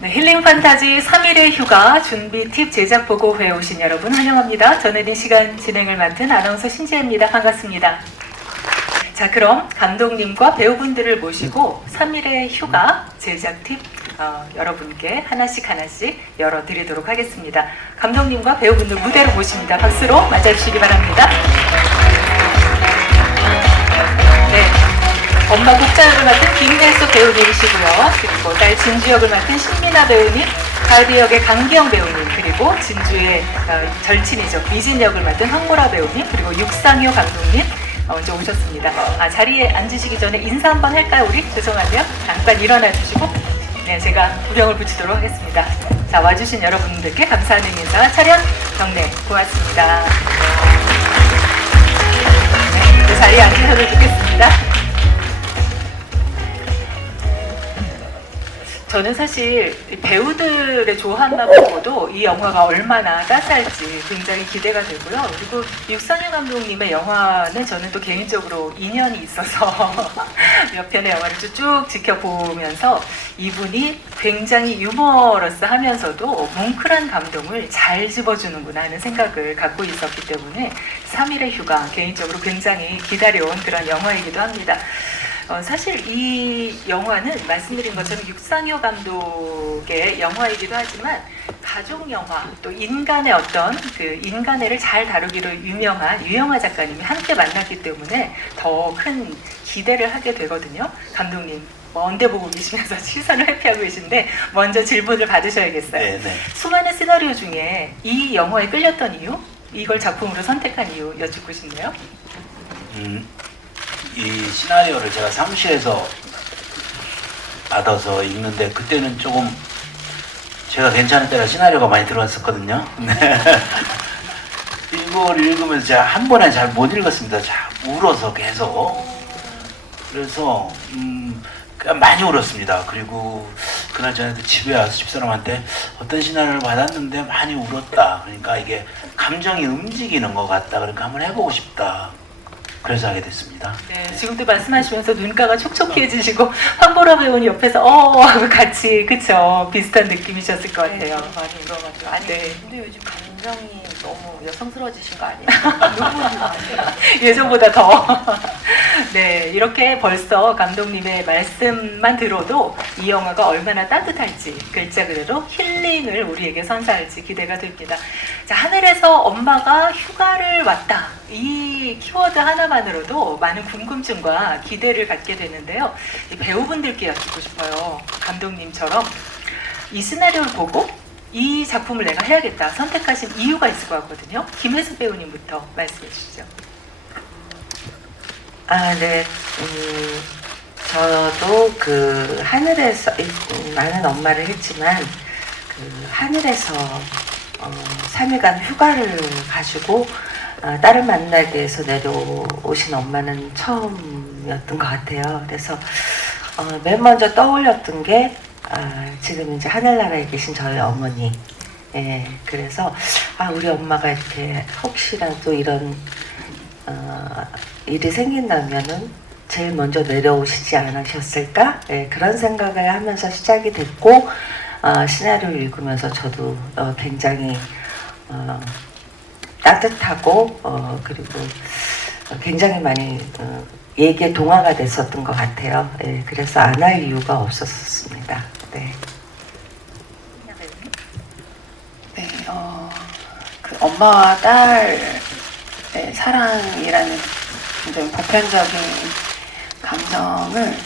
네, 힐링 판타지 3일의 휴가 준비 팁 제작 보고회에 오신 여러분 환영합니다. 저는 이 시간 진행을 맡은 아나운서 신지혜입니다. 반갑습니다. 자, 그럼 감독님과 배우분들을 모시고 3일의 휴가 제작 팁 여러분께 하나씩 열어드리도록 하겠습니다. 감독님과 배우분들 무대로 모십니다. 박수로 맞아주시기 바랍니다. 네, 엄마 국자 역을 맡은 김혜수 배우님이시고요. 그리고 딸 진주 역을 맡은 신민아 배우님, 갈비 역의 강기영 배우님, 그리고 진주의 절친이죠. 미진 역을 맡은 황보라 배우님, 그리고 육상효 감독님 먼저 오셨습니다. 자리에 앉으시기 전에 인사 한번 할까요, 우리? 죄송한데요. 잠깐 일어나 주시고, 네, 제가 구령을 붙이도록 하겠습니다. 자, 와주신 여러분들께 감사하는 인사, 차렷, 경례, 고맙습니다. 네, 그 자리에 앉으셔도 좋겠습니다. 저는 사실 배우들의 조합만 보고도 이 영화가 얼마나 따스할지 굉장히 기대가 되고요. 그리고 육상효 감독님의 영화는 저는 또 개인적으로 인연이 있어서 몇 편의 영화를 쭉 지켜보면서 이분이 굉장히 유머러스 하면서도 뭉클한 감동을 잘 집어주는구나 하는 생각을 갖고 있었기 때문에 3일의 휴가 개인적으로 굉장히 기다려온 그런 영화이기도 합니다. 사실 이 영화는 말씀드린 것처럼 육상효 감독의 영화이기도 하지만 가족 영화, 또 인간의 어떤 그 인간애를 잘 다루기로 유명한 유영하 작가님이 함께 만났기 때문에 더 큰 기대를 하게 되거든요. 감독님 먼데 보고 계시면서 시선을 회피하고 계신데 먼저 질문을 받으셔야겠어요. 네네. 수많은 시나리오 중에 이 영화에 끌렸던 이유? 이걸 작품으로 선택한 이유 여쭙고 싶네요. 이 시나리오를 제가 사무실에서 받아서 읽는데 그때는 조금 제가 괜찮을 때라 시나리오가 많이 들어왔었거든요. 이걸 읽으면서 제가 한 번에 잘 못 읽었습니다. 자, 울어서 계속. 그래서 많이 울었습니다. 그리고 그날 저녁에 집에 와서 집사람한테 어떤 시나리오를 받았는데 많이 울었다. 그러니까 이게 감정이 움직이는 것 같다. 그러니까 한번 해보고 싶다. 그래서 하게 됐습니다. 네, 지금도 말씀하시면서 눈가가 촉촉해지시고 황보라 배우님 옆에서 하고 같이 그쵸 비슷한 느낌이셨을 것 같아요. 많이 울어가지고. 아니 네. 근데 요즘 감정이 너무 여성스러워지신 거 아니에요? 눈물이 많이 예전보다 더. 네, 이렇게 벌써 감독님의 말씀만 들어도 이 영화가 얼마나 따뜻할지 글자 그대로 힐링을 우리에게 선사할지 기대가 됩니다. 자, 하늘에서 엄마가 휴가를 왔다. 이 키워드 하나만으로도 많은 궁금증과 기대를 갖게 되는데요. 이 배우분들께 여쭙고 싶어요. 감독님처럼 이 시나리오를 보고 이 작품을 내가 해야겠다 선택하신 이유가 있을 것 같거든요. 김혜수 배우님부터 말씀해 주시죠. 네. 저도 그 하늘에서 많은 엄마를 했지만 그 하늘에서 3일간 휴가를 가지고 딸을 만나기 위해서 내려오신 엄마는 처음이었던 것 같아요. 그래서 맨 먼저 떠올렸던 게 지금 이제 하늘나라에 계신 저희 어머니. 예, 그래서 우리 엄마가 이렇게 혹시라도 이런 일이 생긴다면은 제일 먼저 내려오시지 않으셨을까? 예, 그런 생각을 하면서 시작이 됐고 시나리오를 읽으면서 저도 굉장히 따뜻하고 그리고 굉장히 많이 얘기에 동화가 됐었던 것 같아요. 예, 그래서 안 할 이유가 없었습니다. 네. 네, 그 엄마와 딸의 사랑이라는 굉장히 보편적인 감정을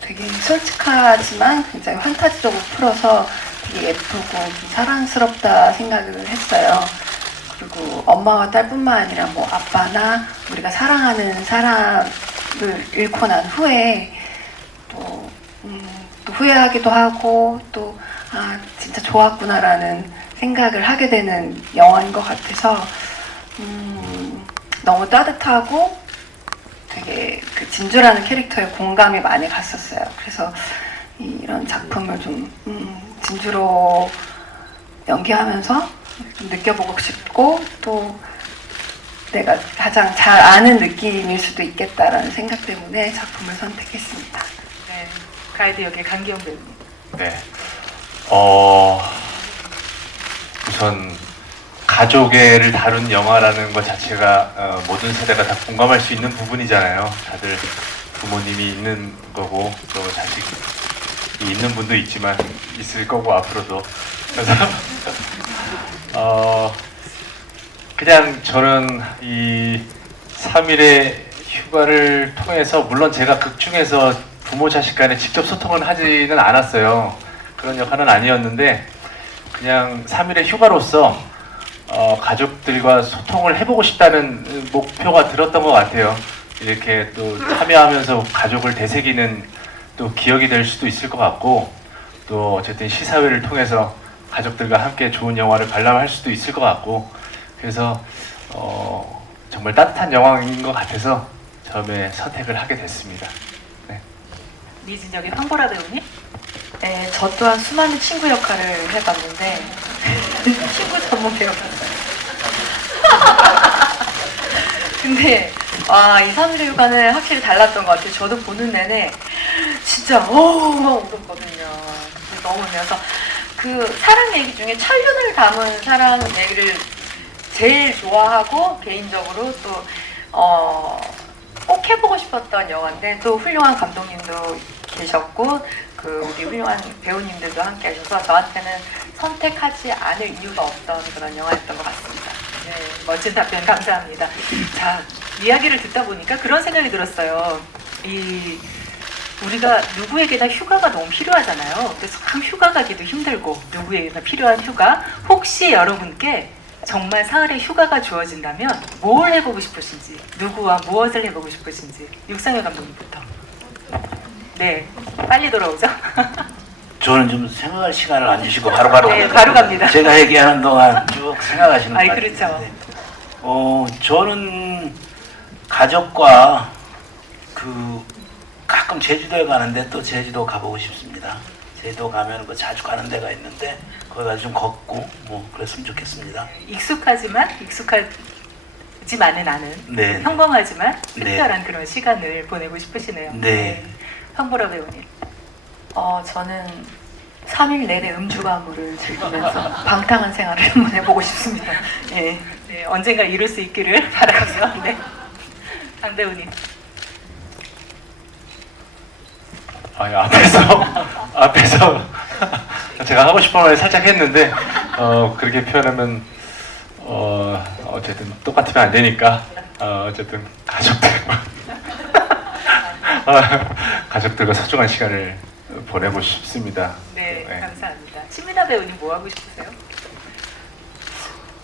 되게 솔직하지만 굉장히 환타지적으로 풀어서 되게 예쁘고 좀 사랑스럽다 생각을 했어요. 그리고 엄마와 딸뿐만 아니라 뭐 아빠나 우리가 사랑하는 사람을 잃고 난 후에 또 후회하기도 하고 또 진짜 좋았구나라는 생각을 하게 되는 영화인 것 같아서 너무 따뜻하고 되게 그 진주라는 캐릭터에 공감이 많이 갔었어요. 그래서 이런 작품을 좀 진주로 연기하면서 좀 느껴보고 싶고 또 내가 가장 잘 아는 느낌일 수도 있겠다라는 생각 때문에 작품을 선택했습니다. 네, 가이드 역의 강기영 배우님. 네. 우선 가족애를 다룬 영화라는 것 자체가 모든 세대가 다 공감할 수 있는 부분이잖아요. 다들 부모님이 있는 거고 또 자식이 있는 분도 있지만 있을 거고 앞으로도. 그래서 그냥 저는 이 3일의 휴가를 통해서 물론 제가 극 중에서 부모 자식 간에 직접 소통을 하지는 않았어요. 그런 역할은 아니었는데 그냥 3일의 휴가로서 가족들과 소통을 해보고 싶다는 목표가 들었던 것 같아요. 이렇게 또 참여하면서 가족을 되새기는 또 기억이 될 수도 있을 것 같고 또 어쨌든 시사회를 통해서 가족들과 함께 좋은 영화를 관람할 수도 있을 것 같고 그래서 정말 따뜻한 영화인 것 같아서 처음에 선택을 하게 됐습니다. 네. 미진역의 황보라 배우님. 네, 저 또한 수많은 친구 역할을 해봤는데 친구 전문 배우였어요. 근데 이 3일의 휴가는 확실히 달랐던 것 같아요. 저도 보는 내내 진짜 막 울었거든요. 너무 울면서 그 사랑 얘기 중에 천륜을 담은 사랑 얘기를 제일 좋아하고 개인적으로 또 꼭 해보고 싶었던 영화인데 또 훌륭한 감독님도 계셨고 그 우리 훌륭한 배우님들도 함께 하셔서 저한테는 선택하지 않을 이유가 없던 그런 영화였던 것 같습니다. 네, 멋진 답변 감사합니다. 자, 이야기를 듣다 보니까 그런 생각이 들었어요. 우리가 누구에게나 휴가가 너무 필요하잖아요. 그래서 참 휴가 가기도 힘들고 누구에게나 필요한 휴가. 혹시 여러분께 정말 사흘의 휴가가 주어진다면 뭘 해보고 싶으신지, 누구와 무엇을 해보고 싶으신지. 육상혁 감독님부터. 네, 빨리 돌아오죠. 저는 좀 생각할 시간을 안 주시고 바로바로 네, 바로 갑니다. 제가 얘기하는 동안 쭉 생각하시는 것 아이, 같아요. 그렇죠. 네. 저는 가족과 가끔 제주도에 가는데 또 제주도 가보고 싶습니다. 제주도 가면 자주 가는 데가 있는데 거기 가서 좀 걷고 그랬으면 좋겠습니다. 익숙하지만은 않은 네. 평범하지만 네. 특별한 그런 시간을 보내고 싶으시네요. 네. 황보라 배우님. 저는 3일 내내 음주가무를 즐기면서 방탕한 생활을 한번 해보고 싶습니다. 예. 네, 언젠가 이룰 수 있기를 바라면서. 네. 강 배우님. 아니, 앞에서 제가 하고 싶은 말 살짝 했는데 그렇게 표현하면 어쨌든 똑같으면 안 되니까 어쨌든 가족들과 소중한 시간을 보내고 싶습니다. 네, 네. 감사합니다. 신민아 배우님 뭐 하고 싶으세요?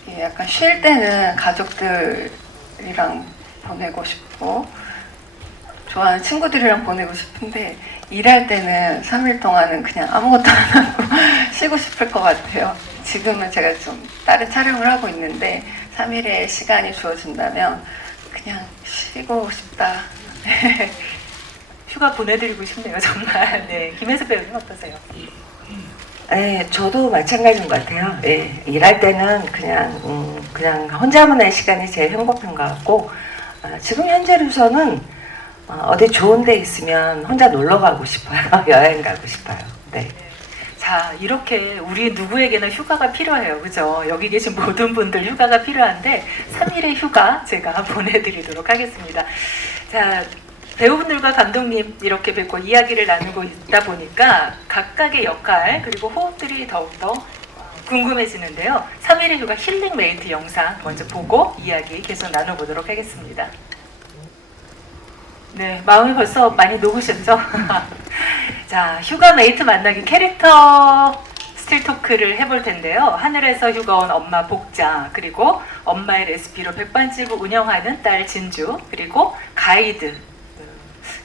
예, 약간 쉴 때는 가족들이랑 보내고 싶고 좋아하는 친구들이랑 보내고 싶은데 일할 때는 3일 동안은 그냥 아무것도 안 하고 쉬고 싶을 것 같아요. 지금은 제가 좀 다른 촬영을 하고 있는데 3일의 시간이 주어진다면 그냥 쉬고 싶다. 휴가 보내드리고 싶네요, 정말. 네, 김혜수 배우님 어떠세요? 네, 저도 마찬가지인 것 같아요. 예, 일할 때는 그냥 혼자만의 시간이 제일 행복한 것 같고 지금 현재로서는 어디 좋은 데 있으면 혼자 놀러 가고 싶어요. 여행 가고 싶어요. 네. 자, 이렇게 우리 누구에게나 휴가가 필요해요. 그죠? 여기 계신 모든 분들 휴가가 필요한데 3일의 휴가 제가 보내드리도록 하겠습니다. 자, 배우분들과 감독님 이렇게 뵙고 이야기를 나누고 있다 보니까 각각의 역할 그리고 호흡들이 더욱더 궁금해지는데요. 3일의 휴가 힐링 메이트 영상 먼저 보고 이야기 계속 나눠보도록 하겠습니다. 네, 마음이 벌써 많이 녹으셨죠? 자, 휴가 메이트 만나기 캐릭터 스틸 토크를 해볼 텐데요. 하늘에서 휴가 온 엄마 복자, 그리고 엄마의 레시피로 백반집을 운영하는 딸 진주, 그리고 가이드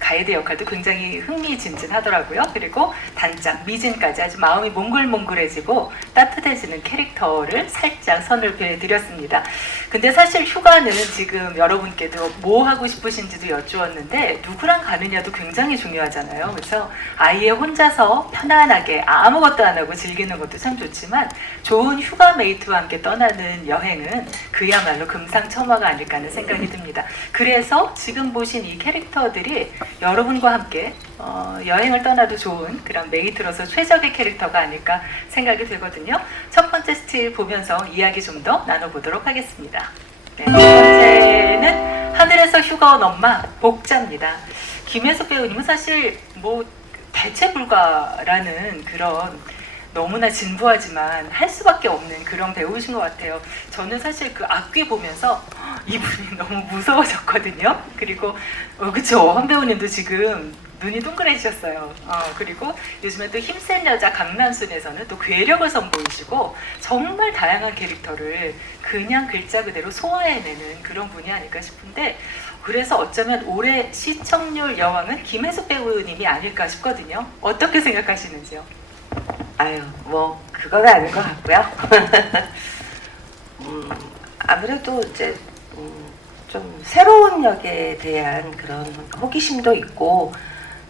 가이드 역할도 굉장히 흥미진진하더라고요. 그리고 단짝, 미진까지 아주 마음이 몽글몽글해지고 따뜻해지는 캐릭터를 살짝 선을 배드렸습니다. 근데 사실 휴가는 지금 여러분께도 뭐 하고 싶으신지도 여쭈었는데 누구랑 가느냐도 굉장히 중요하잖아요. 그래서 아예 혼자서 편안하게 아무것도 안 하고 즐기는 것도 참 좋지만 좋은 휴가 메이트와 함께 떠나는 여행은 그야말로 금상첨화가 아닐까 하는 생각이 듭니다. 그래서 지금 보신 이 캐릭터들이 여러분과 함께 여행을 떠나도 좋은 그런 메이트로서 최적의 캐릭터가 아닐까 생각이 들거든요. 첫 번째 스틸 보면서 이야기 좀 더 나눠보도록 하겠습니다. 네, 첫 번째는 하늘에서 휴가 온 엄마 복자입니다. 김혜숙 배우님은 사실 뭐 대체 불가라는 그런 너무나 진부하지만 할 수밖에 없는 그런 배우신 것 같아요. 저는 사실 그 악귀 보면서 이분이 너무 무서워졌거든요. 그리고 그쵸, 한 배우님도 지금 눈이 동그래지셨어요. 그리고 요즘에 또 힘센 여자 강남순에서는 또 괴력을 선보이시고 정말 다양한 캐릭터를 그냥 글자 그대로 소화해내는 그런 분이 아닐까 싶은데, 그래서 어쩌면 올해 시청률 여왕은 김혜숙 배우님이 아닐까 싶거든요. 어떻게 생각하시는지요? 아유, 뭐 그건 아닌 것 같고요. 아무래도 이제 좀 새로운 역에 대한 그런 호기심도 있고,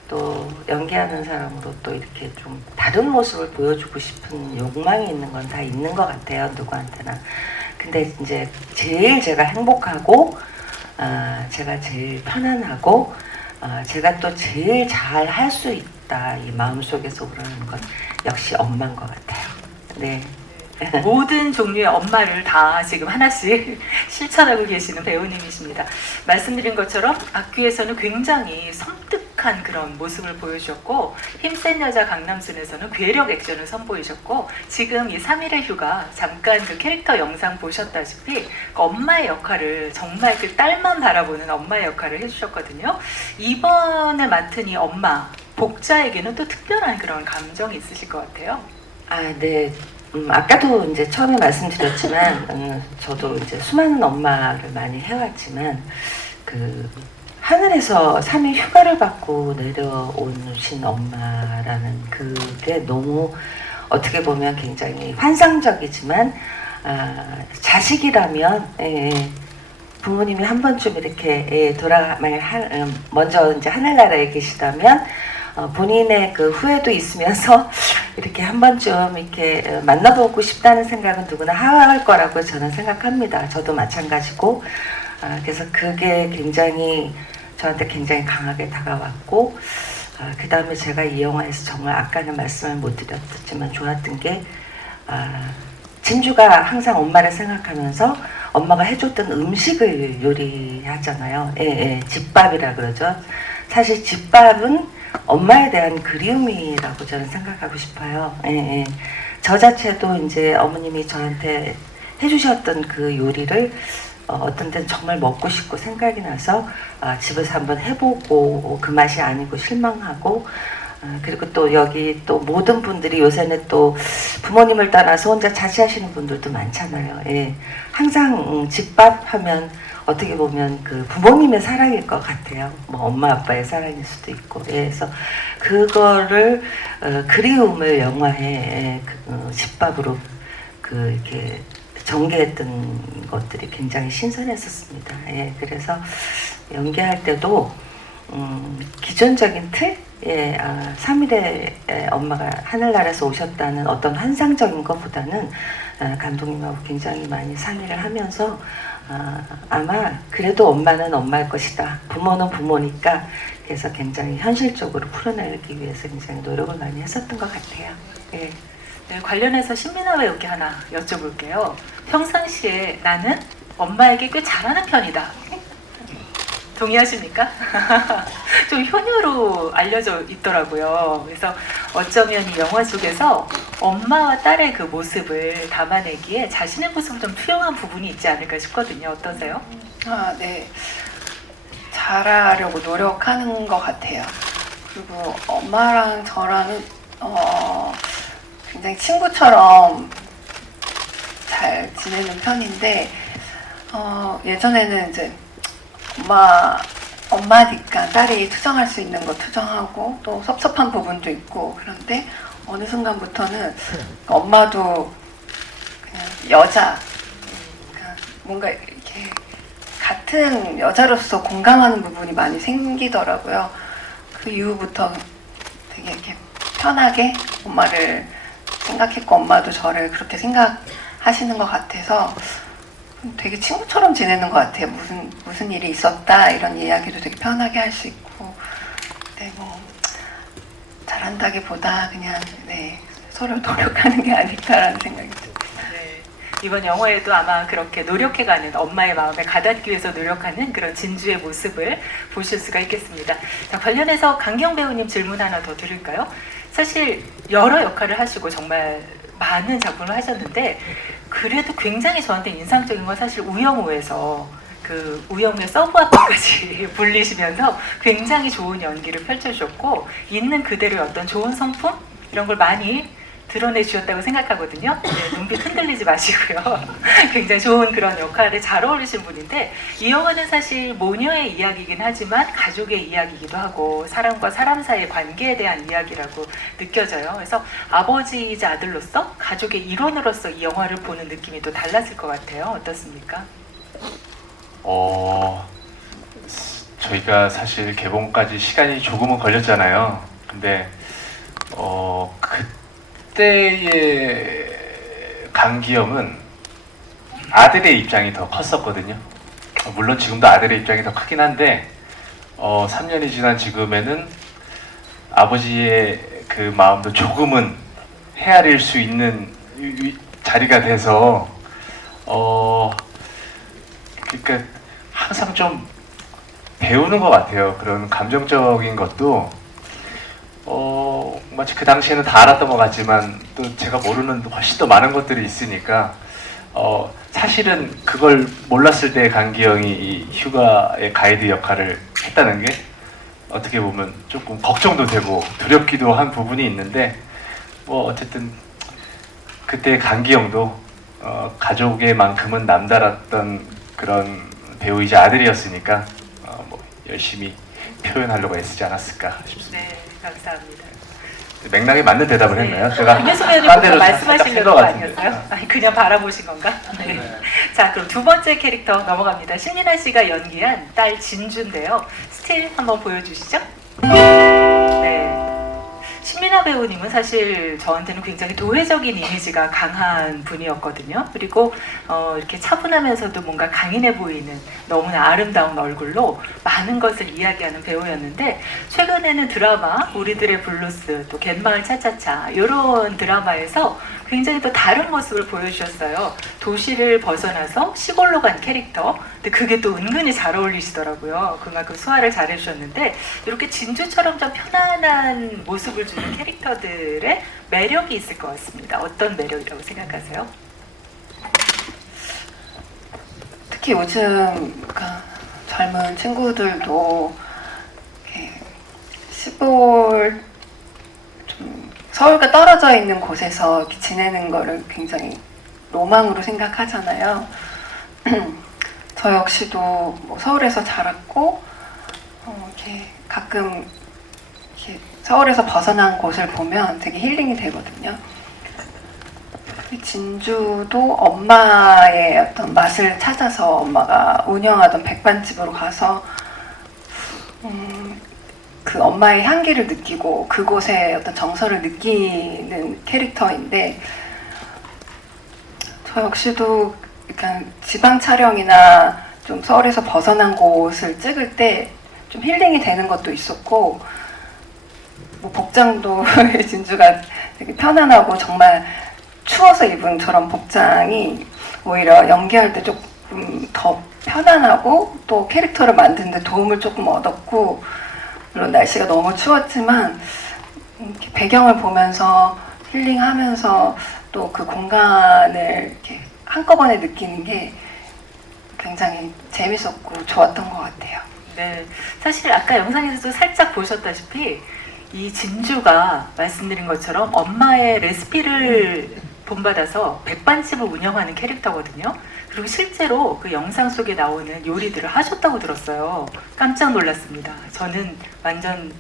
또 연기하는 사람으로 또 이렇게 좀 다른 모습을 보여주고 싶은 욕망이 있는 건 다 있는 것 같아요, 누구한테나. 근데 이제 제일 제가 행복하고, 제가 제일 편안하고, 제가 또 제일 잘 할 수 있다, 이 마음속에서 우러나는 건 역시 엄마인 것 같아요. 네. 모든 종류의 엄마를 다 지금 하나씩 실천하고 계시는 배우님이십니다. 말씀드린 것처럼 악귀에서는 굉장히 섬뜩한 그런 모습을 보여주셨고, 힘센 여자 강남순에서는 괴력 액션을 선보이셨고, 지금 이 3일의 휴가 잠깐 그 캐릭터 영상 보셨다시피 그 엄마의 역할을 정말 그 딸만 바라보는 엄마의 역할을 해주셨거든요. 이번에 맡은 이 엄마 복자에게는 또 특별한 그런 감정이 있으실 것 같아요. 네. 아까도 이제 처음에 말씀드렸지만, 저도 이제 수많은 엄마를 많이 해왔지만, 그 하늘에서 3일 휴가를 받고 내려오신 엄마라는 그게 너무 어떻게 보면 굉장히 환상적이지만, 자식이라면 부모님이 한 번쯤 이렇게 먼저 이제 하늘나라에 계시다면 본인의 그 후회도 있으면서 이렇게 한 번쯤 이렇게 만나보고 싶다는 생각은 누구나 할 거라고 저는 생각합니다. 저도 마찬가지고, 그래서 그게 굉장히 저한테 굉장히 강하게 다가왔고, 그 다음에 제가 이 영화에서 정말 아까는 말씀을 못 드렸지만 좋았던 게, 진주가 항상 엄마를 생각하면서 엄마가 해줬던 음식을 요리하잖아요. 집밥이라 그러죠. 사실 집밥은 엄마에 대한 그리움이라고 저는 생각하고 싶어요. 저 자체도 이제 어머님이 저한테 해주셨던 그 요리를 어떤 때는 정말 먹고 싶고 생각이 나서 집에서 한번 해보고 그 맛이 아니고 실망하고, 그리고 또 여기 또 모든 분들이 요새는 또 부모님을 떠나서 혼자 자취하시는 분들도 많잖아요. 항상 집밥 하면 어떻게 보면 그 부모님의 사랑일 것 같아요. 뭐 엄마 아빠의 사랑일 수도 있고. 그래서 그거를 그리움을 영화에 집밥으로 이렇게 전개했던 것들이 굉장히 신선했었습니다. 그래서 연기할 때도 기존적인 틀, 3일에 엄마가 하늘나라에서 오셨다는 어떤 환상적인 것보다는 감독님하고 굉장히 많이 상의를 하면서 아마 그래도 엄마는 엄마일 것이다, 부모는 부모니까, 그래서 굉장히 현실적으로 풀어내기 위해서 굉장히 노력을 많이 했었던 것 같아요. 네, 관련해서 신민아 배우께 하나 여쭤볼게요. 평상시에 나는 엄마에게 꽤 잘하는 편이다. 동의하십니까? 좀 효녀로 알려져 있더라고요. 그래서 어쩌면 이 영화 속에서 엄마와 딸의 그 모습을 담아내기에 자신의 모습을 좀 투영한 부분이 있지 않을까 싶거든요. 어떠세요? 네. 잘하려고 노력하는 것 같아요. 그리고 엄마랑 저랑은 굉장히 친구처럼 잘 지내는 편인데, 예전에는 이제 엄마 엄마니까 딸이 투정할 수 있는 거 투정하고 또 섭섭한 부분도 있고, 그런데 어느 순간부터는 엄마도 그냥 여자, 그러니까 뭔가 이렇게 같은 여자로서 공감하는 부분이 많이 생기더라고요. 그 이후부터 되게 이렇게 편하게 엄마를 생각했고, 엄마도 저를 그렇게 생각하시는 것 같아서 되게 친구처럼 지내는 것 같아요. 무슨 일이 있었다 이런 이야기도 되게 편하게 할 수 있고, 네, 뭐 잘한다기보다 그냥 네, 서로 노력하는 게 아닐까라는 생각이 듭니다. 네. 이번 영화에도 아마 그렇게 노력해가는, 엄마의 마음에 가닿기 위해서 노력하는 그런 진주의 모습을 보실 수가 있겠습니다. 자, 관련해서 강경 배우님 질문 하나 더 드릴까요? 사실 여러 역할을 하시고 정말 많은 작품을 하셨는데, 그래도 굉장히 저한테 인상적인 건 사실 우영우에서 그 우영우의 서브 아빠까지 불리시면서 굉장히 좋은 연기를 펼쳐주셨고, 있는 그대로의 어떤 좋은 성품 이런 걸 많이 드러내주셨다고 생각하거든요. 네, 눈빛 흔들리지 마시고요. 굉장히 좋은 그런 역할에 잘 어울리신 분인데, 이 영화는 사실 모녀의 이야기이긴 하지만 가족의 이야기이기도 하고 사람과 사람 사이의 관계에 대한 이야기라고 느껴져요. 그래서 아버지이자 아들로서 가족의 일원으로서 이 영화를 보는 느낌이 또 달랐을 것 같아요. 어떻습니까? 저희가 사실 개봉까지 시간이 조금은 걸렸잖아요. 근데 그때의 강기영은 아들의 입장이 더 컸었거든요. 물론 지금도 아들의 입장이 더 크긴 한데 3년이 지난 지금에는 아버지의 그 마음도 조금은 헤아릴 수 있는 자리가 돼서 그러니까 항상 좀 배우는 것 같아요. 그런 감정적인 것도 마치 그 당시에는 다 알았던 것 같지만 또 제가 모르는 훨씬 더 많은 것들이 있으니까 사실은 그걸 몰랐을 때 강기영이 이 휴가의 가이드 역할을 했다는 게 어떻게 보면 조금 걱정도 되고 두렵기도 한 부분이 있는데, 뭐 어쨌든 그때 강기영도 가족의만큼은 남달랐던 그런 배우이자 아들이었으니까 뭐 열심히 표현하려고 애쓰지 않았을까 싶습니다. 네, 감사합니다. 맥락에 맞는 대답을 했나요? 제가 김혜수 배우님 딴 먼저 데로 말씀하시려는 거 살짝 쓴것 같은데. 아니었어요? 아니, 그냥 바라보신 건가? 네. 자, 그럼 두 번째 캐릭터 넘어갑니다. 신민아 씨가 연기한 딸 진주인데요. 스틸 한번 보여주시죠. 네. 신민아 배우님은 사실 저한테는 굉장히 도회적인 이미지가 강한 분이었거든요. 그리고 이렇게 차분하면서도 뭔가 강인해 보이는 너무나 아름다운 얼굴로 많은 것을 이야기하는 배우였는데, 최근에는 드라마 우리들의 블루스, 또 갯마을 차차차 이런 드라마에서 굉장히 또 다른 모습을 보여주셨어요. 도시를 벗어나서 시골로 간 캐릭터. 근데 그게 또 은근히 잘 어울리시더라고요. 그만큼 소화를 잘 해주셨는데, 이렇게 진주처럼 좀 편안한 모습을 주는 캐릭터들의 매력이 있을 것 같습니다. 어떤 매력이라고 생각하세요? 특히 요즘 그러니까 젊은 친구들도 이렇게 시골 좀 서울과 떨어져 있는 곳에서 이렇게 지내는 거를 굉장히 로망으로 생각하잖아요. 저 역시도 뭐 서울에서 자랐고 이렇게 가끔 이렇게 서울에서 벗어난 곳을 보면 되게 힐링이 되거든요. 진주도 엄마의 어떤 맛을 찾아서 엄마가 운영하던 백반집으로 가서 그 엄마의 향기를 느끼고 그곳의 어떤 정서를 느끼는 캐릭터인데, 저 역시도 그러니까 지방 촬영이나 좀 서울에서 벗어난 곳을 찍을 때 좀 힐링이 되는 것도 있었고, 뭐 복장도 진주가 되게 편안하고 정말 추워서 입은 저런 복장이 오히려 연기할 때 조금 더 편안하고 또 캐릭터를 만드는 데 도움을 조금 얻었고, 물론 날씨가 너무 추웠지만 이렇게 배경을 보면서 힐링하면서 또 그 공간을 이렇게 한꺼번에 느끼는 게 굉장히 재밌었고 좋았던 것 같아요. 네, 사실 아까 영상에서도 살짝 보셨다시피 이 진주가 말씀드린 것처럼 엄마의 레시피를 본받아서 백반집을 운영하는 캐릭터거든요. 그리고 실제로 그 영상 속에 나오는 요리들을 하셨다고 들었어요. 깜짝 놀랐습니다. 저는 완전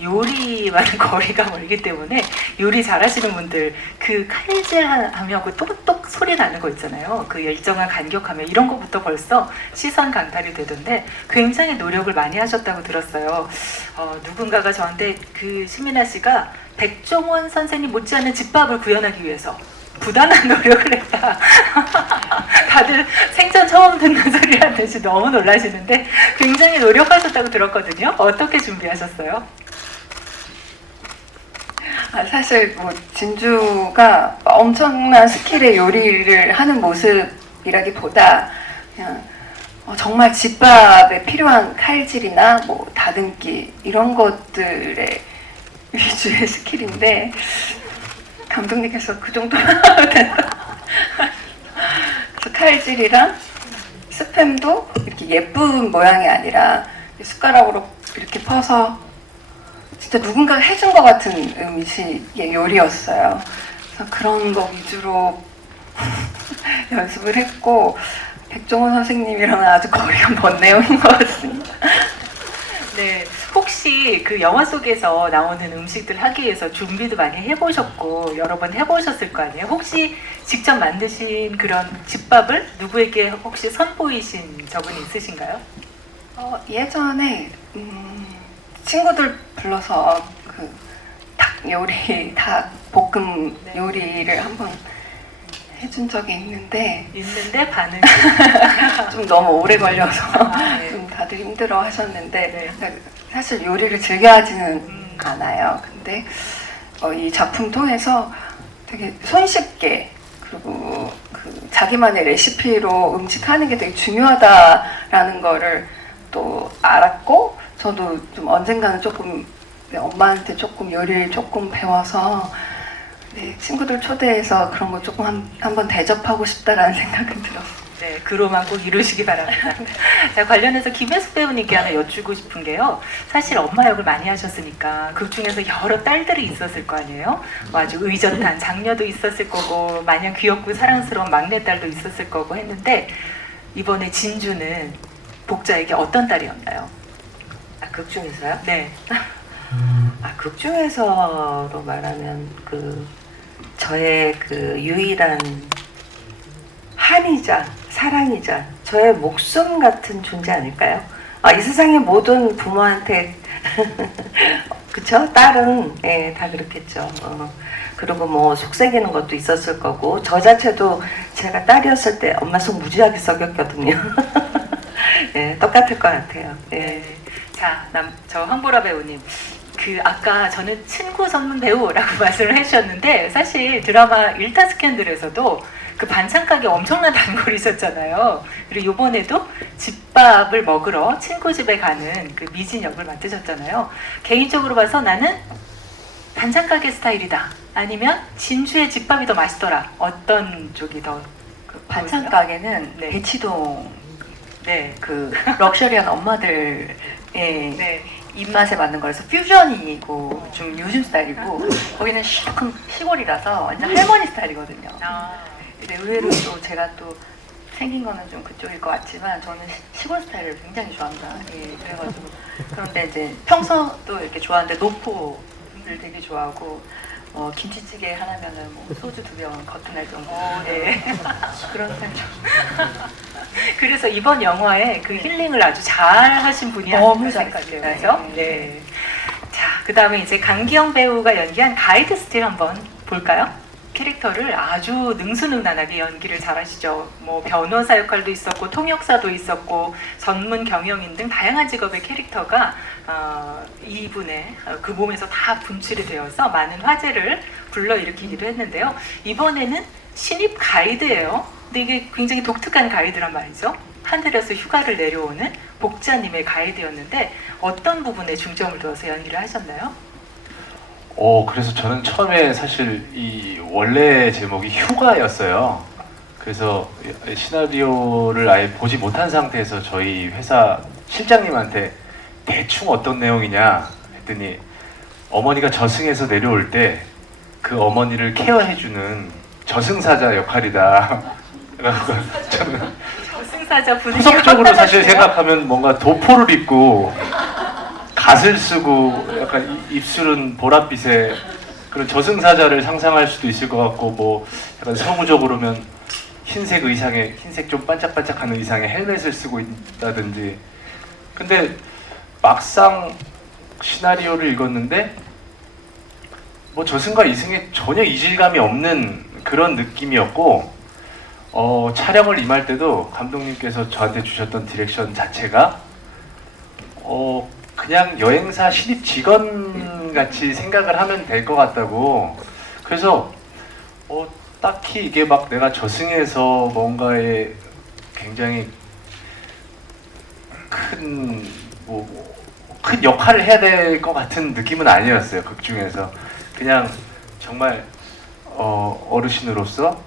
요리와는 거리가 멀기 때문에 요리 잘하시는 분들 그 칼질하며 그 똑똑 소리 나는 거 있잖아요. 그 열정한 간격하며 이런 거부터 벌써 시선 강탈이 되던데 굉장히 노력을 많이 하셨다고 들었어요. 누군가가 저한테 그 신민아 씨가 백종원 선생님 못지않은 집밥을 구현하기 위해서 부단한 노력을 했다. 다들 생전 처음 듣는 소리라는 듯이 너무 놀라시는데 굉장히 노력하셨다고 들었거든요. 어떻게 준비하셨어요? 사실 뭐 진주가 엄청난 스킬의 요리를 하는 모습이라기보다 그냥 정말 집밥에 필요한 칼질이나 뭐 다듬기 이런 것들의 위주의 스킬인데 감독님께서 그 정도면 그래서 칼질이랑 스팸도 이렇게 예쁜 모양이 아니라 숟가락으로 이렇게 퍼서 진짜 누군가가 해준 것 같은 음식의 요리였어요. 그래서 그런 거 위주로 연습을 했고 백종원 선생님이랑은 아주 거리가 먼 내용인 것 같습니다. 네, 혹시 그 영화 속에서 나오는 음식들 하기 위해서 준비도 많이 해보셨고 여러 번 해보셨을 거 아니에요? 혹시 직접 만드신 그런 집밥을 누구에게 혹시 선보이신 적은 있으신가요? 예전에 친구들 불러서 그 닭 요리, 닭 볶음 네. 요리를 한번 해준 적이 있는데 있는데 반응이 좀 너무 오래 걸려서 네. 좀 다들 힘들어 하셨는데 사실 요리를 즐겨하지는 않아요. 근데 이 작품 통해서 되게 손쉽게 그리고 그 자기만의 레시피로 음식하는 게 되게 중요하다라는 거를 또 알았고 저도 좀 언젠가는 조금 엄마한테 조금 요리를 조금 배워서 친구들 초대해서 그런 거 조금 한번 대접하고 싶다라는 생각은 들었어요. 네, 그로만 꼭 이루시기 바랍니다. 자, 관련해서 김혜숙 배우님께 하나 여쭈고 싶은 게요. 사실 엄마 역을 많이 하셨으니까 그 중에서 여러 딸들이 있었을 거 아니에요? 뭐 아주 의젓한 장녀도 있었을 거고 마냥 귀엽고 사랑스러운 막내딸도 있었을 거고 했는데 이번에 진주는 복자에게 어떤 딸이었나요? 극 중에서요? 네. 극 중에서로 말하면 저의 그 유일한 한이자 사랑이자 저의 목숨 같은 존재 아닐까요? 이 세상의 모든 부모한테 그쵸? 딸은 다 그렇겠죠. 그리고 뭐 속삭이는 것도 있었을 거고 저 자체도 제가 딸이었을 때 엄마 속 무지하게 썩였거든요. 똑같을 것 같아요. 네. 자, 저 황보라 배우님. 아까 저는 친구 전문 배우라고 말씀을 해주셨는데 사실 드라마 일타 스캔들에서도 그 반찬 가게 엄청난 단골이셨잖아요. 그리고 이번에도 집밥을 먹으러 친구 집에 가는 그 미진 역을 맡으셨잖아요. 개인적으로 봐서 나는 반찬 가게 스타일이다. 아니면 진주의 집밥이 더 맛있더라. 어떤 쪽이 더 반찬 가게는 네. 대치동 네. 그 럭셔리한 엄마들의 네. 입맛에 맞는 거라서 퓨전이고 좀 요즘 스타일이고 거기는 시큰 시골이라서 완전 할머니 스타일이거든요. 근데 의외로 또 제가 또 생긴 거는 좀 그쪽일 것 같지만 저는 시골 스타일을 굉장히 좋아합니다. 그래가지고 그런데 이제 평소도 이렇게 좋아하는데 노포를 되게 좋아하고 김치찌개 하나면은 뭐 소주 2병 거뜬할 정도. 그런 스타일. 그래서 이번 영화에 그 힐링을 아주 잘 하신 분이 너무 아닐까 잘했어요. 생각해요. 그렇죠? 네. 자, 그 다음에 이제 강기영 배우가 연기한 가이드 스틸 한번 볼까요? 캐릭터를 아주 능수능란하게 연기를 잘하시죠. 뭐 변호사 역할도 있었고 통역사도 있었고 전문 경영인 등 다양한 직업의 캐릭터가 이분의 그 몸에서 다 분출이 되어서 많은 화제를 불러일으키기도 했는데요. 이번에는 신입 가이드예요. 근데 이게 굉장히 독특한 가이드란 말이죠. 하늘에서 휴가를 내려오는 복자님의 가이드였는데 어떤 부분에 중점을 두어서 연기를 하셨나요? 그래서 저는 처음에 사실 이 원래 제목이 휴가였어요. 그래서 시나리오를 아예 보지 못한 상태에서 저희 회사 실장님한테 대충 어떤 내용이냐 했더니 어머니가 저승에서 내려올 때 그 어머니를 케어해주는 저승사자 역할이다. 저는 저승사자 분위기 후석적으로 사실 생각하면 뭔가 도포를 입고 갓을 쓰고 약간 입술은 보랏빛의 그런 저승사자를 상상할 수도 있을 것 같고, 뭐 약간 서구적으로면 흰색 의상에, 흰색 좀 반짝반짝하는 의상에 헬멧을 쓰고 있다든지. 근데 막상 시나리오를 읽었는데 뭐 저승과 이승에 전혀 이질감이 없는 그런 느낌이었고, 촬영을 임할 때도 감독님께서 저한테 주셨던 디렉션 자체가 그냥 여행사 신입 직원 같이 생각을 하면 될 것 같다고. 그래서 딱히 이게 막 내가 저승에서 뭔가에 굉장히 큰 역할을 해야 될 것 같은 느낌은 아니었어요. 극 중에서 그냥 정말 어르신으로서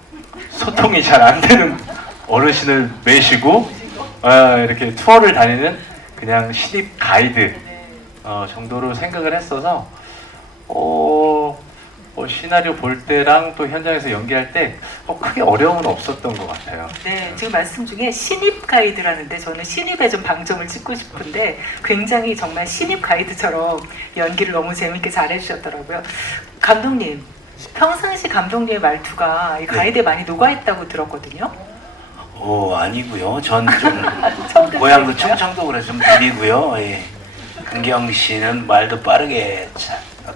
소통이 잘 안 되는 어르신을 메시고 이렇게 투어를 다니는 그냥 신입 가이드 정도로 생각을 했어서 시나리오 볼 때랑 또 현장에서 연기할 때 크게 어려움은 없었던 것 같아요. 네, 지금 말씀 중에 신입 가이드라는데 저는 신입에 좀 방점을 찍고 싶은데 굉장히 정말 신입 가이드처럼 연기를 너무 재밌게 잘해주셨더라고요. 감독님, 평상시 감독님의 말투가 이 가이드에 많이 녹아있다고 들었거든요. 아니고요. 전 좀 처음 고향도 듣습니까? 충청도 그래서 좀 느리고요. 예. 강기영 씨는 말도 빠르게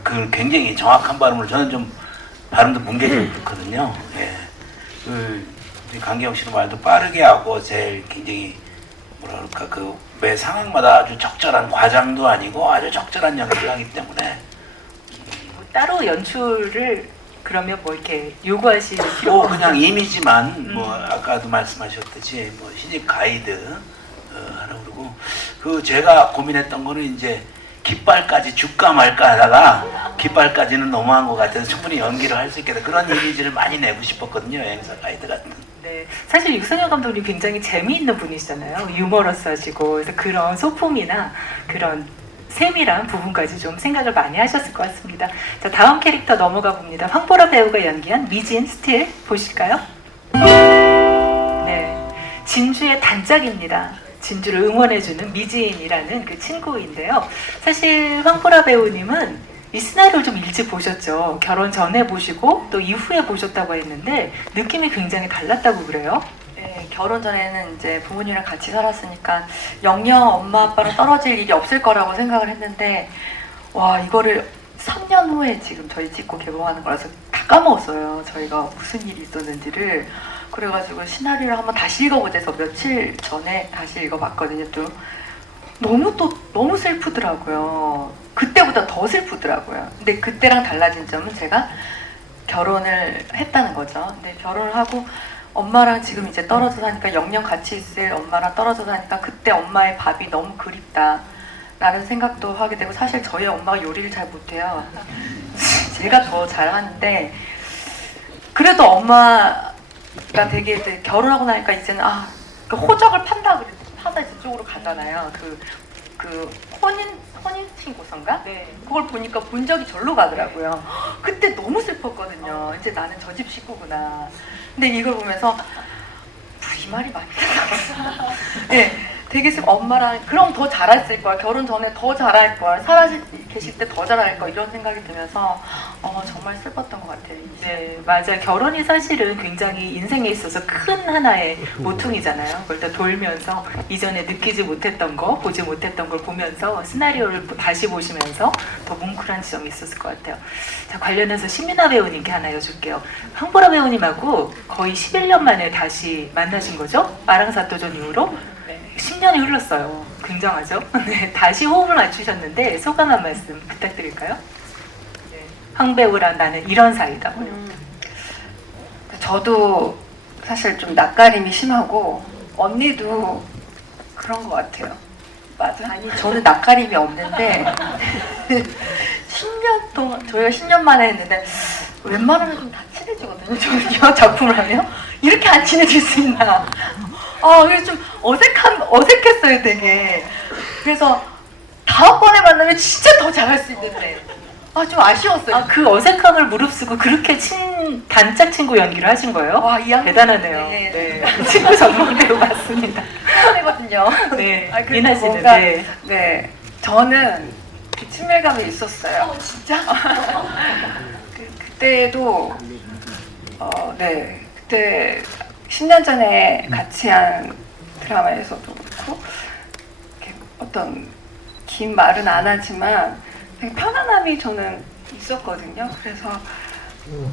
그 굉장히 정확한 발음으로 저는 좀 발음도 뭉개졌거든요. 예. 우리 강기영 씨는 말도 빠르게 하고 제일 굉장히 뭐랄까 매 상황마다 아주 적절한 과장도 아니고 아주 적절한 연기를 하기 때문에 뭐 따로 연출을 그러면 뭐 이렇게 요구하실 필요가 그냥 이미지만 뭐 아까도 말씀하셨듯이 뭐 신입 가이드 하라고 그러고 제가 고민했던 거는 이제 깃발까지 줄까 말까 하다가 깃발까지는 너무한 것 같아서 충분히 연기를 할 수 있게 그런 이미지를 많이 내고 싶었거든요. 여행사 가이드 같은. 네, 사실 육성현 감독님 굉장히 재미있는 분이시잖아요. 유머러스하시고 그래서 그런 소품이나 그런 세밀한 부분까지 좀 생각을 많이 하셨을 것 같습니다. 자, 다음 캐릭터 넘어가 봅니다. 황보라 배우가 연기한 미진 스틸 보실까요? 네, 진주의 단짝입니다. 진주를 응원해주는 미진이라는 그 친구인데요. 사실 황보라 배우님은 이 시나리오를 좀 일찍 보셨죠. 결혼 전에 보시고 또 이후에 보셨다고 했는데 느낌이 굉장히 달랐다고 그래요. 네, 결혼 전에는 이제 부모님이랑 같이 살았으니까 영영 엄마 아빠랑 떨어질 일이 없을 거라고 생각을 했는데 와 이거를 3년 후에 지금 저희 찍고 개봉하는 거라서 다 까먹었어요. 저희가 무슨 일이 있었는지를. 그래가지고 시나리오를 한번 다시 읽어보자 해서 며칠 전에 다시 읽어봤거든요. 너무 슬프더라고요. 그때보다 더 슬프더라고요. 근데 그때랑 달라진 점은 제가 결혼을 했다는 거죠. 근데 결혼을 하고 엄마랑 지금 이제 떨어져 사니까 영영 같이 있을 엄마랑 떨어져 사니까 그때 엄마의 밥이 너무 그립다 라는 생각도 하게 되고 사실 저희 엄마가 요리를 잘 못해요. 제가 더 잘하는데 그래도 엄마가 되게 이제 결혼하고 나니까 이제는 그 호적을 파다 저쪽으로 가잖아요. 그 혼인신고서인가? 네. 그걸 보니까 본 적이 절로 가더라고요. 그때 너무 슬펐거든요. 이제 나는 저 집 식구구나. 근데 이걸 보면서 이 말이 많이 나왔어. 네, 되게 엄마랑 그럼 더 잘했을 거야. 결혼 전에 더 잘할 거야. 살아 계실 때 더 잘할 거야. 이런 생각이 들면서 정말 슬펐던 것 같아요. 네, 맞아요. 결혼이 사실은 굉장히 인생에 있어서 큰 하나의 모퉁이잖아요. 그걸 또 돌면서 이전에 느끼지 못했던 거, 보지 못했던 걸 보면서 시나리오를 다시 보시면서 더 뭉클한 지점이 있었을 것 같아요. 자, 관련해서 신민아 배우님께 하나 여쭐게요. 황보라 배우님하고 거의 11년 만에 다시 만나신 거죠? 아랑사또전 이후로? 10년이 흘렀어요. 굉장하죠? 네, 다시 호흡을 맞추셨는데 소감 한 말씀 부탁드릴까요? 네, 황 배우랑 나는 이런 사이다. 저도 사실 좀 낯가림이 심하고 언니도 그런 것 같아요. 맞아? 아니 저는 낯가림이 없는데 10년 동안 저희가 10년 만에 했는데 웬만하면 좀 다 친해지거든요. 저는 이 작품을 하면 이렇게 안 친해질 수 있나? 그래서 좀 어색했어요, 되게. 그래서 다음번에 만나면 진짜 더 잘할 수 있는데 좀 아쉬웠어요. 그 어색함을 무릅쓰고 그렇게 단짝 친구 연기를 하신 거예요? 와, 이 양반. 대단하네요. 네. 네. 친구 전문 배우 맞습니다. 하거든요. 네. 아, 그래도 이나 씨는 뭔가- 네. 네, 저는 그 친밀감이 있었어요. 진짜? 그때도 네, 그때 10년 전에 같이 한 드라마에서도 그렇고 이렇게 어떤 긴 말은 안 하지만 되게 편안함이 저는 있었거든요. 그래서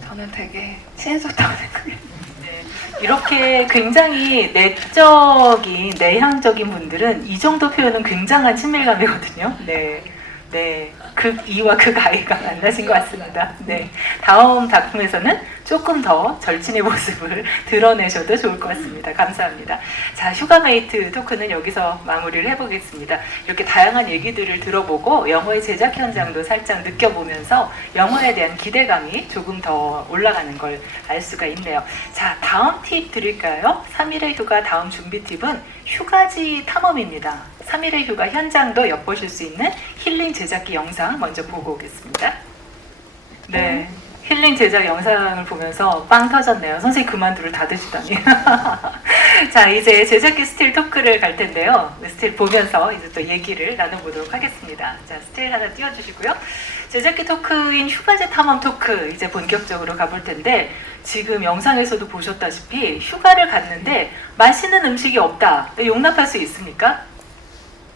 저는 되게 친해졌다고 생각해요. 네. 이렇게 굉장히 내적인, 내향적인 분들은 이 정도 표현은 굉장한 친밀감이거든요. 네. 네. 극이와 극아이가 만나신 것 같습니다. 네. 다음 작품에서는 조금 더 절친의 모습을 드러내셔도 좋을 것 같습니다. 감사합니다. 자, 휴가메이트 토크는 여기서 마무리를 해보겠습니다. 이렇게 다양한 얘기들을 들어보고 영화의 제작 현장도 살짝 느껴보면서 영화에 대한 기대감이 조금 더 올라가는 걸 알 수가 있네요. 자, 다음 팁 드릴까요? 3일의 휴가 다음 준비 팁은 휴가지 탐험입니다. 3일의 휴가 현장도 엿보실 수 있는 힐링 제작기 영상 먼저 보고 오겠습니다. 네. 힐링 제작 영상을 보면서 빵 터졌네요. 선생님 그만두를 닫으시다니. 자, 이제 제작기 스틸 토크를 갈 텐데요. 스틸 보면서 이제 또 얘기를 나눠보도록 하겠습니다. 자, 스틸 하나 띄워주시고요. 제작기 토크인 휴가지 탐험 토크 이제 본격적으로 가볼 텐데 지금 영상에서도 보셨다시피 휴가를 갔는데 맛있는 음식이 없다. 용납할 수 있습니까?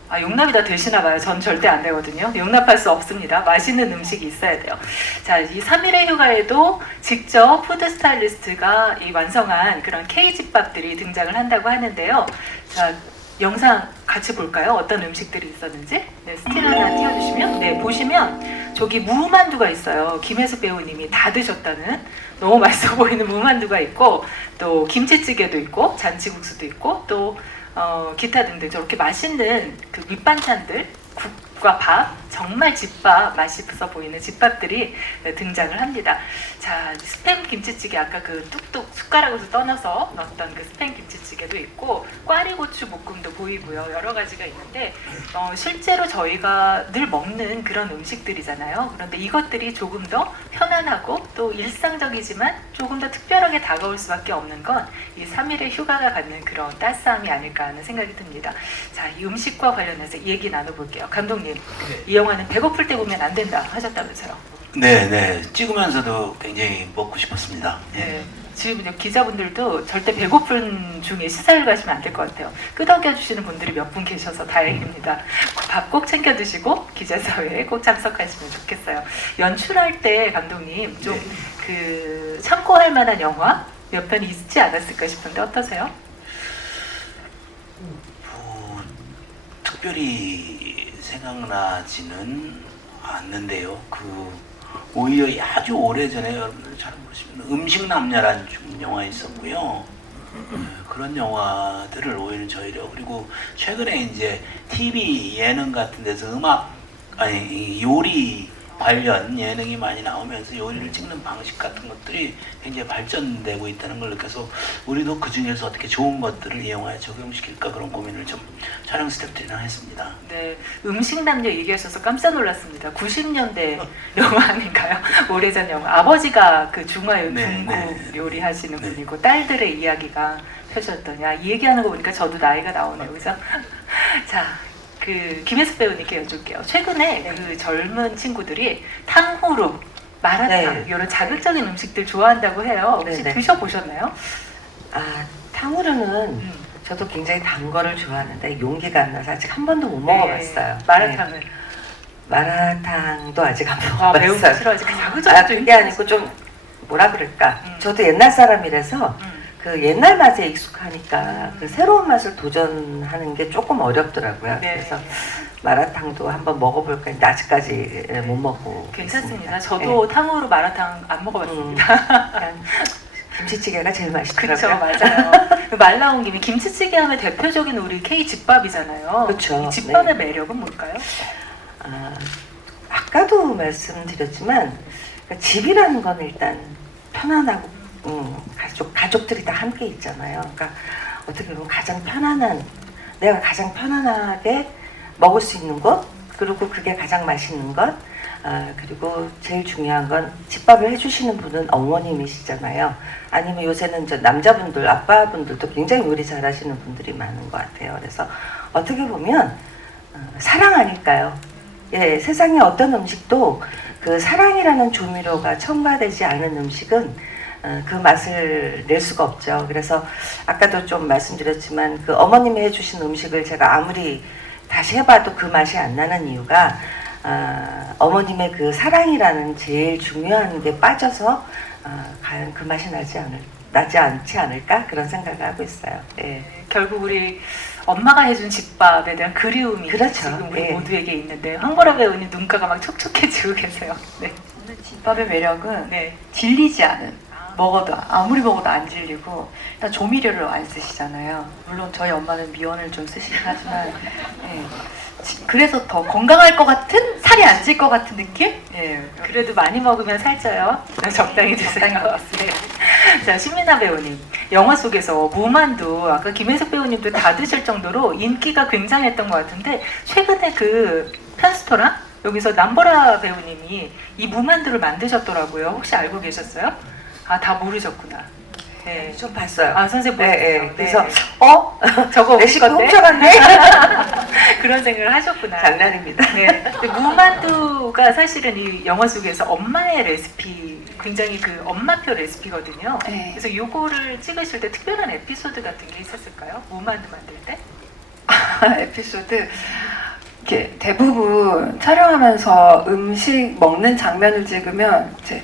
아, 용납이 다 되시나 봐요. 전 절대 안 되거든요. 용납할 수 없습니다. 맛있는 음식이 있어야 돼요. 자, 이 3일의 휴가에도 직접 푸드 스타일리스트가 이 완성한 그런 K집밥들이 등장을 한다고 하는데요. 자, 영상 같이 볼까요? 어떤 음식들이 있었는지. 네, 스틸 하나 띄워주시면, 네, 보시면 저기 무만두가 있어요. 김혜숙 배우님이 다 드셨다는 너무 맛있어 보이는 무만두가 있고 또 김치찌개도 있고 잔치국수도 있고 또 기타 등등 저렇게 맛있는 그 밑반찬들, 국과 밥, 정말 집밥, 맛있어 보이는 집밥들이 등장을 합니다. 자, 스팸 김치찌개 아까 그 뚝뚝 숟가락으로 떠넣어서 넣었던 그 스팸 김치찌개도 있고 꽈리고추 볶음도 보이고요. 여러 가지가 있는데 실제로 저희가 늘 먹는 그런 음식들이잖아요. 그런데 이것들이 조금 더 편안하고 또 일상적이지만 조금 더 특별하게 다가올 수밖에 없는 건 이 3일의 휴가가 갖는 그런 따스함이 아닐까 하는 생각이 듭니다. 자, 이 음식과 관련해서 얘기 나눠볼게요. 감독님, 이 영화는 배고플 때 보면 안 된다 하셨다면서요? 네. 찍으면서도 굉장히 먹고 싶었습니다. 네. 지금 이제 기자분들도 절대 배고픈 중에 시사를 가시면 안 될 것 같아요. 끄덕여 주시는 분들이 몇 분 계셔서 다행입니다. 밥 꼭 챙겨 드시고 기자사회에 꼭 참석하시면 좋겠어요. 연출할 때 감독님 좀 그 참고할 만한 영화 몇 편 있지 않았을까 싶은데 어떠세요? 특별히 생각나지는 않는데요. 오히려 아주 오래전에 여러분들 잘 모르시면 음식남녀라는 영화 있었고요. 그런 영화들을 오히려 저희려 그리고 최근에 이제 TV 예능 같은 데서 요리 관련 예능이 많이 나오면서 요리를 찍는 방식 같은 것들이 굉장히 발전되고 있다는 걸 느껴서 우리도 그 중에서 어떻게 좋은 것들을 이 영화에 적용시킬까 그런 고민을 좀 촬영 스태프들이랑 했습니다. 네, 음식남녀 얘기하셔서 깜짝 놀랐습니다. 90년대 영화 아닌가요? 오래전 영화. 아버지가 그 중국 요리하시는 네. 분이고 딸들의 이야기가 펼쳐졌더니 이 얘기하는 거 보니까 저도 나이가 나오네요. 그죠? 자, 그 김혜숙 배우님께 여쭐게요. 최근에 그 젊은 친구들이 탕후루, 마라탕 네. 이런 자극적인 음식들 좋아한다고 해요. 혹시 네. 드셔보셨나요? 아, 탕후루는 저도 굉장히 단 거를 좋아하는데 용기가 안 나서 아직 한 번도 못 먹어봤어요. 네. 마라탕은? 네. 마라탕도 아직 안 아, 매운 거 먹어봤어요. 싫어하지. 자극적인 그게 아니고 좀 뭐라 그럴까. 음. 저도 옛날 사람이라서 음. 그 옛날 맛에 익숙하니까 그 새로운 맛을 도전하는 게 조금 어렵더라고요. 네. 그래서 마라탕도 한번 먹어볼까 했는데 아직까지 못 먹고 괜찮습니다. 있습니다. 저도 탕후루 마라탕 안 먹어봤습니다. 그냥 김치찌개가 제일 그렇죠, 맛있더라고요. 맞아요. 말 나온 김에 김치찌개 하면 대표적인 우리 K 집밥이잖아요. 그쵸. 이 집밥의 네. 매력은 뭘까요? 아까도 말씀드렸지만 그러니까 집이라는 건 일단 편안하고 가족들이 다 함께 있잖아요. 그러니까 어떻게 보면 가장 편안한 내가 가장 편안하게 먹을 수 있는 곳 그리고 그게 가장 맛있는 것. 그리고 제일 중요한 건 집밥을 해주시는 분은 어머님이시잖아요. 아니면 요새는 저 남자분들, 아빠분들도 굉장히 요리 잘하시는 분들이 많은 것 같아요. 그래서 어떻게 보면 사랑 아닐까요? 예, 세상에 어떤 음식도 그 사랑이라는 조미료가 첨가되지 않은 음식은 그 맛을 낼 수가 없죠. 그래서 아까도 좀 말씀드렸지만 그 어머님이 해주신 음식을 제가 아무리 다시 해봐도 그 맛이 안 나는 이유가 어머님의 그 사랑이라는 제일 중요한 게 빠져서 과연 그 맛이 나지 않지 않을까 그런 생각을 하고 있어요. 예. 결국 우리 엄마가 해준 집밥에 대한 그리움이 그렇죠. 지금 우리 예. 모두에게 있는데 황보라 배우님 눈가가 막 촉촉해지고 계세요. 네. 저는 집밥의 매력은 네. 질리지 않은, 먹어도 아무리 먹어도 안 질리고, 일단 조미료를 안 쓰시잖아요. 물론 저희 엄마는 미원을 좀 쓰시긴 하지만, 예. 그래서 더 건강할 것 같은, 살이 안 찔 것 같은 느낌? 예. 그래도 많이 먹으면 살쪄요. 적당히 드세요. 적당히 먹었습니다. 자, 신민아 배우님. 영화 속에서 무만두, 아까 김혜숙 배우님도 다 드실 정도로 인기가 굉장했던 것 같은데, 최근에 그 편스토랑 여기서 남보라 배우님이 이 무만두를 만드셨더라고요. 혹시 알고 계셨어요? 아, 다 모르셨구나. 네. 좀 봤어요. 아, 선생님 네, 보셨어요? 네. 그래서 저거 우리 레시피 건데? 훔쳐갔네? 그런 생각을 하셨구나. 장난입니다. 네. 근데 무만두가 사실은 이 영화 속에서 엄마의 레시피, 굉장히 그 엄마표 레시피거든요. 네. 그래서 요거를 찍으실 때 특별한 에피소드 같은 게 있었을까요? 무만두 만들 때? 에피소드 이렇게 대부분 촬영하면서 음식 먹는 장면을 찍으면 이제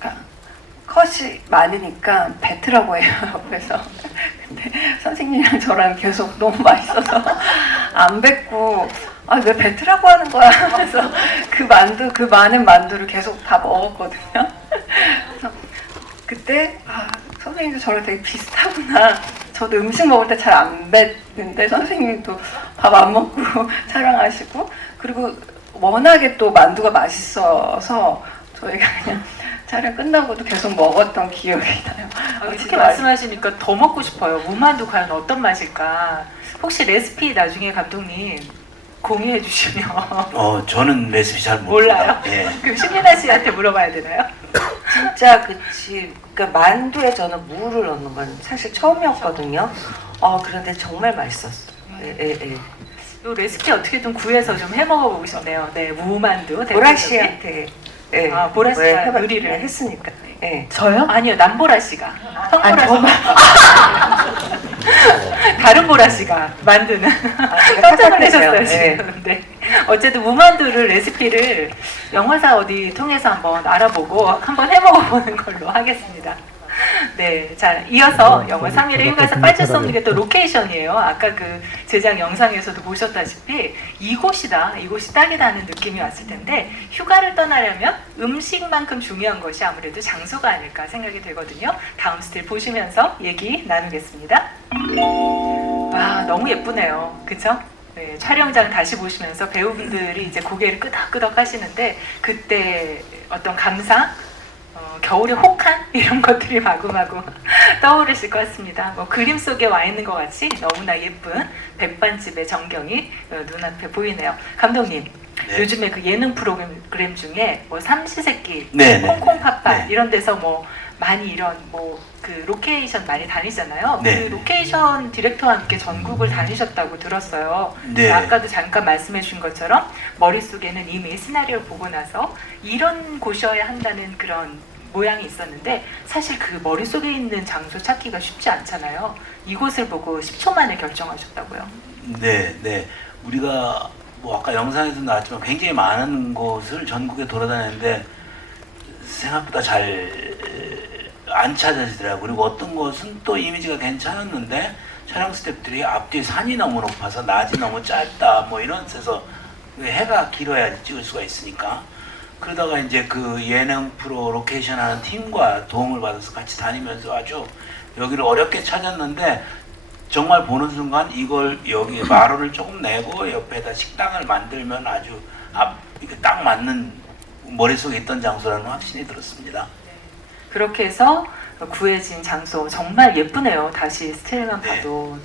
그러니까 컷이 많으니까 뱉으라고 해요. 그래서 근데 선생님이랑 저랑 계속 너무 맛있어서 안 뱉고 아 왜 뱉으라고 하는 거야 하면서 그 많은 만두를 계속 다 먹었거든요. 그래서 그때 아 선생님도 저랑 되게 비슷하구나. 저도 음식 먹을 때 잘 안 뱉는데 선생님도 밥 안 먹고 촬영하시고 그리고 워낙에 또 만두가 맛있어서 저희가 그냥 촬영 끝나고도 계속 먹었던 기억이 나요. 아, 이렇게 진짜 말씀하시니까 더 먹고 싶어요. 무만두 과연 어떤 맛일까? 혹시 레시피 나중에 감독님 공유해 주시면 저는 레시피 잘 몰라요? 모릅니다. 예. 그럼 신민아 씨한테 물어봐야 되나요? 진짜 그치. 그러니까 만두에 저는 무를 넣는 건 사실 처음이었거든요. 그런데 정말 맛있었어요. 예, 예, 예. 이 레시피 어떻게든 구해서 좀 해 먹어보고 싶네요. 네, 무만두. 보라 대표적인. 씨한테 예, 아, 보라 씨가 예, 요리를 했으니까. 예. 저요? 아니요, 남보라 씨가. 아니, 황보라 씨. 다른 보라 씨가 만드는. 제가 깜짝 착각했네요. 놀라셨어요, 예. 지금. 네. 어쨌든 무만두를 레시피를 영화사 어디 통해서 한번 알아보고 한번 해 먹어보는 걸로 하겠습니다. 네, 자 이어서 영화 3일의 휴가에서 빠질 수 없는 게 또 로케이션이에요. 아까 그 제작 영상에서도 보셨다시피 이곳이다, 이곳이 딱이다 하는 느낌이 왔을 텐데 휴가를 떠나려면 음식만큼 중요한 것이 아무래도 장소가 아닐까 생각이 되거든요. 다음 스틸 보시면서 얘기 나누겠습니다. 와, 너무 예쁘네요. 그쵸? 네, 촬영장 다시 보시면서 배우분들이 이제 고개를 끄덕끄덕 하시는데 그때 어떤 감상, 겨울의 혹한 이런 것들이 마구마구 떠오르실 것 같습니다. 뭐 그림 속에 와 있는 것 같이 너무나 예쁜 백반집의 전경이 눈앞에 보이네요. 감독님, 네. 요즘에 그 예능 프로그램 중에 뭐 삼시세끼, 네, 네. 콩콩팥팥 네. 이런 데서 뭐 많이 이런 뭐 그 로케이션 많이 다니잖아요. 네. 그 로케이션 디렉터와 함께 전국을 다니셨다고 들었어요. 네. 아까도 잠깐 말씀해 주신 것처럼 머릿속에는 이미 시나리오를 보고 나서 이런 곳이어야 한다는 그런 모양이 있었는데 사실 그 머릿속에 있는 장소 찾기가 쉽지 않잖아요. 이곳을 보고 10초 만에 결정하셨다고요. 네, 네. 우리가 뭐 아까 영상에서 나왔지만 굉장히 많은 곳을 전국에 돌아다녔는데 생각보다 잘 안 찾아지더라고요. 그리고 어떤 곳은 또 이미지가 괜찮았는데 촬영 스태프들이 앞뒤에 산이 너무 높아서 낮이 너무 짧다 뭐 이런 데서 해가 길어야 찍을 수가 있으니까 그러다가 이제 그 예능 프로 로케이션 하는 팀과 도움을 받아서 같이 다니면서 아주 여기를 어렵게 찾았는데 정말 보는 순간 이걸 여기 마루를 조금 내고 옆에다 식당을 만들면 아주 이렇게 딱 맞는 머릿속에 있던 장소라는 확신이 들었습니다. 그렇게 해서 구해진 장소 정말 예쁘네요. 다시 스틸만 봐도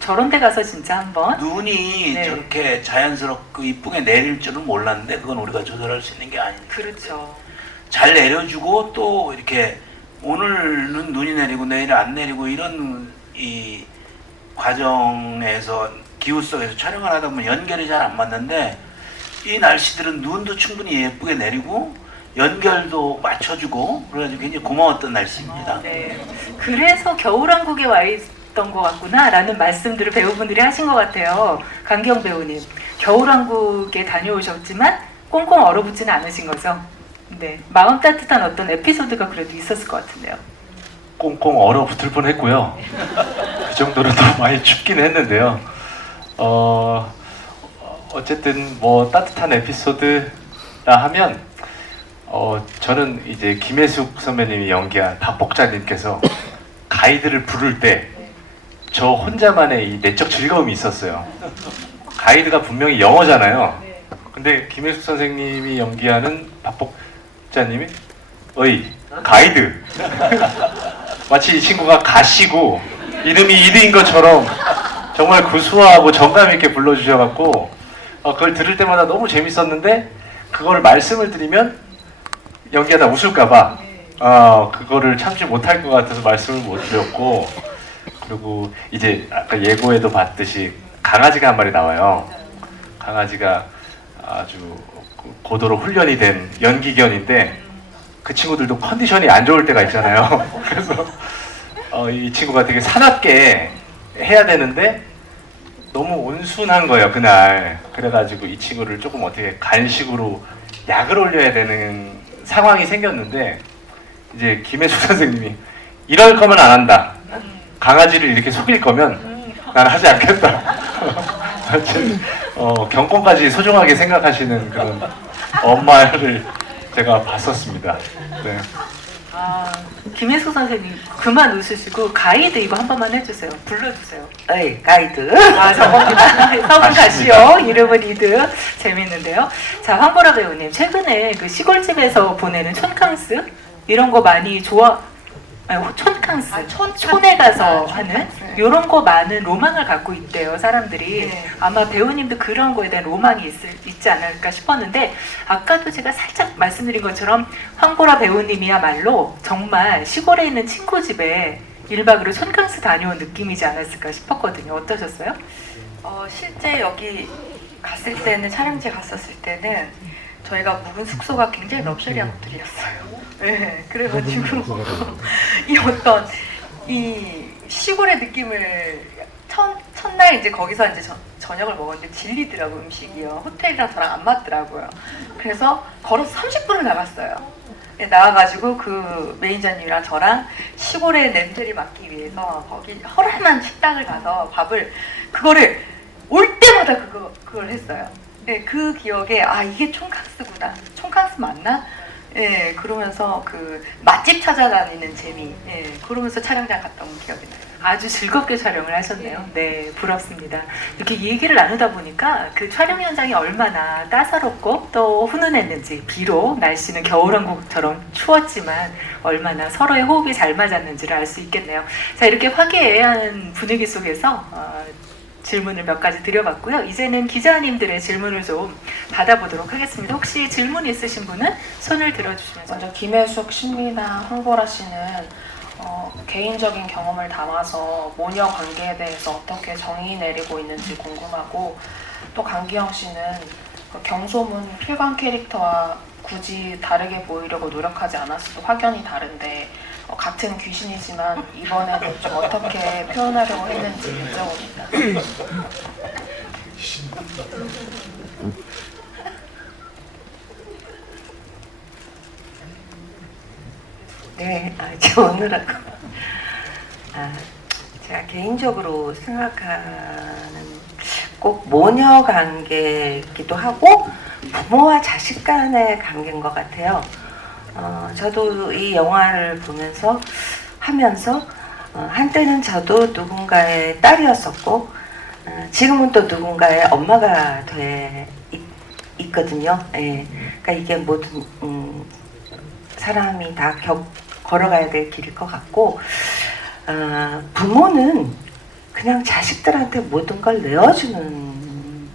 저런 데 가서 진짜 한번 눈이 네. 저렇게 자연스럽고 이쁘게 내릴 줄은 몰랐는데 그건 우리가 조절할 수 있는 게 아니니까 그렇죠. 잘 내려주고 또 이렇게 오늘은 눈이 내리고 내일은 안 내리고 이런 이 과정에서 기후 속에서 촬영을 하다 보면 연결이 잘 안 맞는데 이 날씨들은 눈도 충분히 예쁘게 내리고 연결도 맞춰주고 그래가지고 굉장히 고마웠던 날씨입니다. 네. 그래서 겨울왕국에 와 있던 것 같구나라는 말씀들을 배우분들이 하신 것 같아요. 강기영 배우님, 겨울왕국에 다녀오셨지만 꽁꽁 얼어붙지는 않으신 거죠? 네. 마음 따뜻한 어떤 에피소드가 그래도 있었을 것 같은데요. 꽁꽁 얼어붙을 뻔했고요. 그 정도로 더 많이 춥긴 했는데요. 어쨌든 뭐 따뜻한 에피소드라 하면 저는 이제 김혜숙 선배님이 연기한 박복자님께서 가이드를 부를 때 저 혼자만의 이 내적 즐거움이 있었어요. 가이드가 분명히 영어잖아요. 근데 김혜숙 선생님이 연기하는 박복자님이 어이 가이드 마치 이 친구가 가시고 이름이 이드인 것처럼 정말 구수하고 정감 있게 불러주셔갖고 그걸 들을 때마다 너무 재밌었는데 그걸 말씀을 드리면 연기하다 웃을까봐 그거를 참지 못할 것 같아서 말씀을 못 드렸고 그리고 이제 아까 예고에도 봤듯이 강아지가 한 마리 나와요. 강아지가 아주 고도로 훈련이 된 연기견인데 그 친구들도 컨디션이 안 좋을 때가 있잖아요. 그래서 이 친구가 되게 사납게 해야 되는데 너무 온순한 거예요 그날. 그래가지고 이 친구를 조금 어떻게 간식으로 약을 올려야 되는 상황이 생겼는데 이제 김혜숙 선생님이 이럴 거면 안 한다. 강아지를 이렇게 속일 거면 난 하지 않겠다. 경권까지 소중하게 생각하시는 그런 엄마를 제가 봤었습니다. 네. 김혜숙 선생님 그만 웃으시고 가이드 이거 한 번만 해주세요. 불러주세요. 어이 가이드. 저겁니다. 성은 가시오. 이름은 이드. 재밌는데요. 자, 황보라 배우님 최근에 그 시골집에서 보내는 촌캉스 이런 거 많이 촌캉스 촌에 가서 하는 이런 거 많은 로망을 갖고 있대요 사람들이. 네. 아마 배우님도 그런 거에 대한 로망이 있지 않을까 싶었는데 아까도 제가 살짝 말씀드린 것처럼 황보라 배우님이야말로 정말 시골에 있는 친구 집에 1박으로 촌캉스 다녀온 느낌이지 않았을까 싶었거든요. 어떠셨어요? 실제 여기 갔을 때는 촬영지 갔었을 때는 저희가 묵은 숙소가 굉장히 럭셔리한 호텔이었어요. 네, 그래가지고 이 어떤 이 시골의 느낌을 첫날 이제 거기서 이제 저녁을 먹었는데 질리더라고 음식이요. 호텔이랑 저랑 안 맞더라고요. 그래서 걸어서 30분을 나갔어요. 네, 나와가지고 그 매니저님이랑 저랑 시골의 냄새를 맡기 위해서 거기 허름한 식당을 가서 그거를 올 때마다 그걸 했어요. 네, 그 기억에 이게 촌캉스구나. 촌캉스 맞나? 예, 그러면서 그 맛집 찾아다니는 재미. 예, 그러면서 촬영장 갔다 온 기억이 나요. 아주 즐겁게 촬영을 하셨네요. 네, 부럽습니다. 이렇게 얘기를 나누다 보니까 그 촬영 현장이 얼마나 따사롭고 또 훈훈했는지, 비록 날씨는 겨울왕국처럼 추웠지만 얼마나 서로의 호흡이 잘 맞았는지를 알 수 있겠네요. 자, 이렇게 화기애애한 분위기 속에서 질문을 몇 가지 드려봤고요. 이제는 기자님들의 질문을 좀 받아보도록 하겠습니다. 혹시 질문 있으신 분은 손을 들어주시면 먼저 김혜숙, 신미나, 황보라 씨는 개인적인 경험을 담아서 모녀 관계에 대해서 어떻게 정의 내리고 있는지 궁금하고, 또 강기영 씨는 그 경소문 필광 캐릭터와 굳이 다르게 보이려고 노력하지 않았어도 확연히 다른데 같은 귀신이지만 이번에는 좀 어떻게 표현하려고 했는지 여쭤봅니다. 네, 저 오늘하고 제가 개인적으로 생각하는 꼭 모녀 관계이기도 하고 부모와 자식 간의 관계인 것 같아요. 저도 이 영화를 하면서 한때는 저도 누군가의 딸이었었고 지금은 또 누군가의 엄마가 있거든요. 예. 그러니까 이게 모든 사람이 다 겪고 걸어가야 될 길일 것 같고, 부모는 그냥 자식들한테 모든 걸 내어주는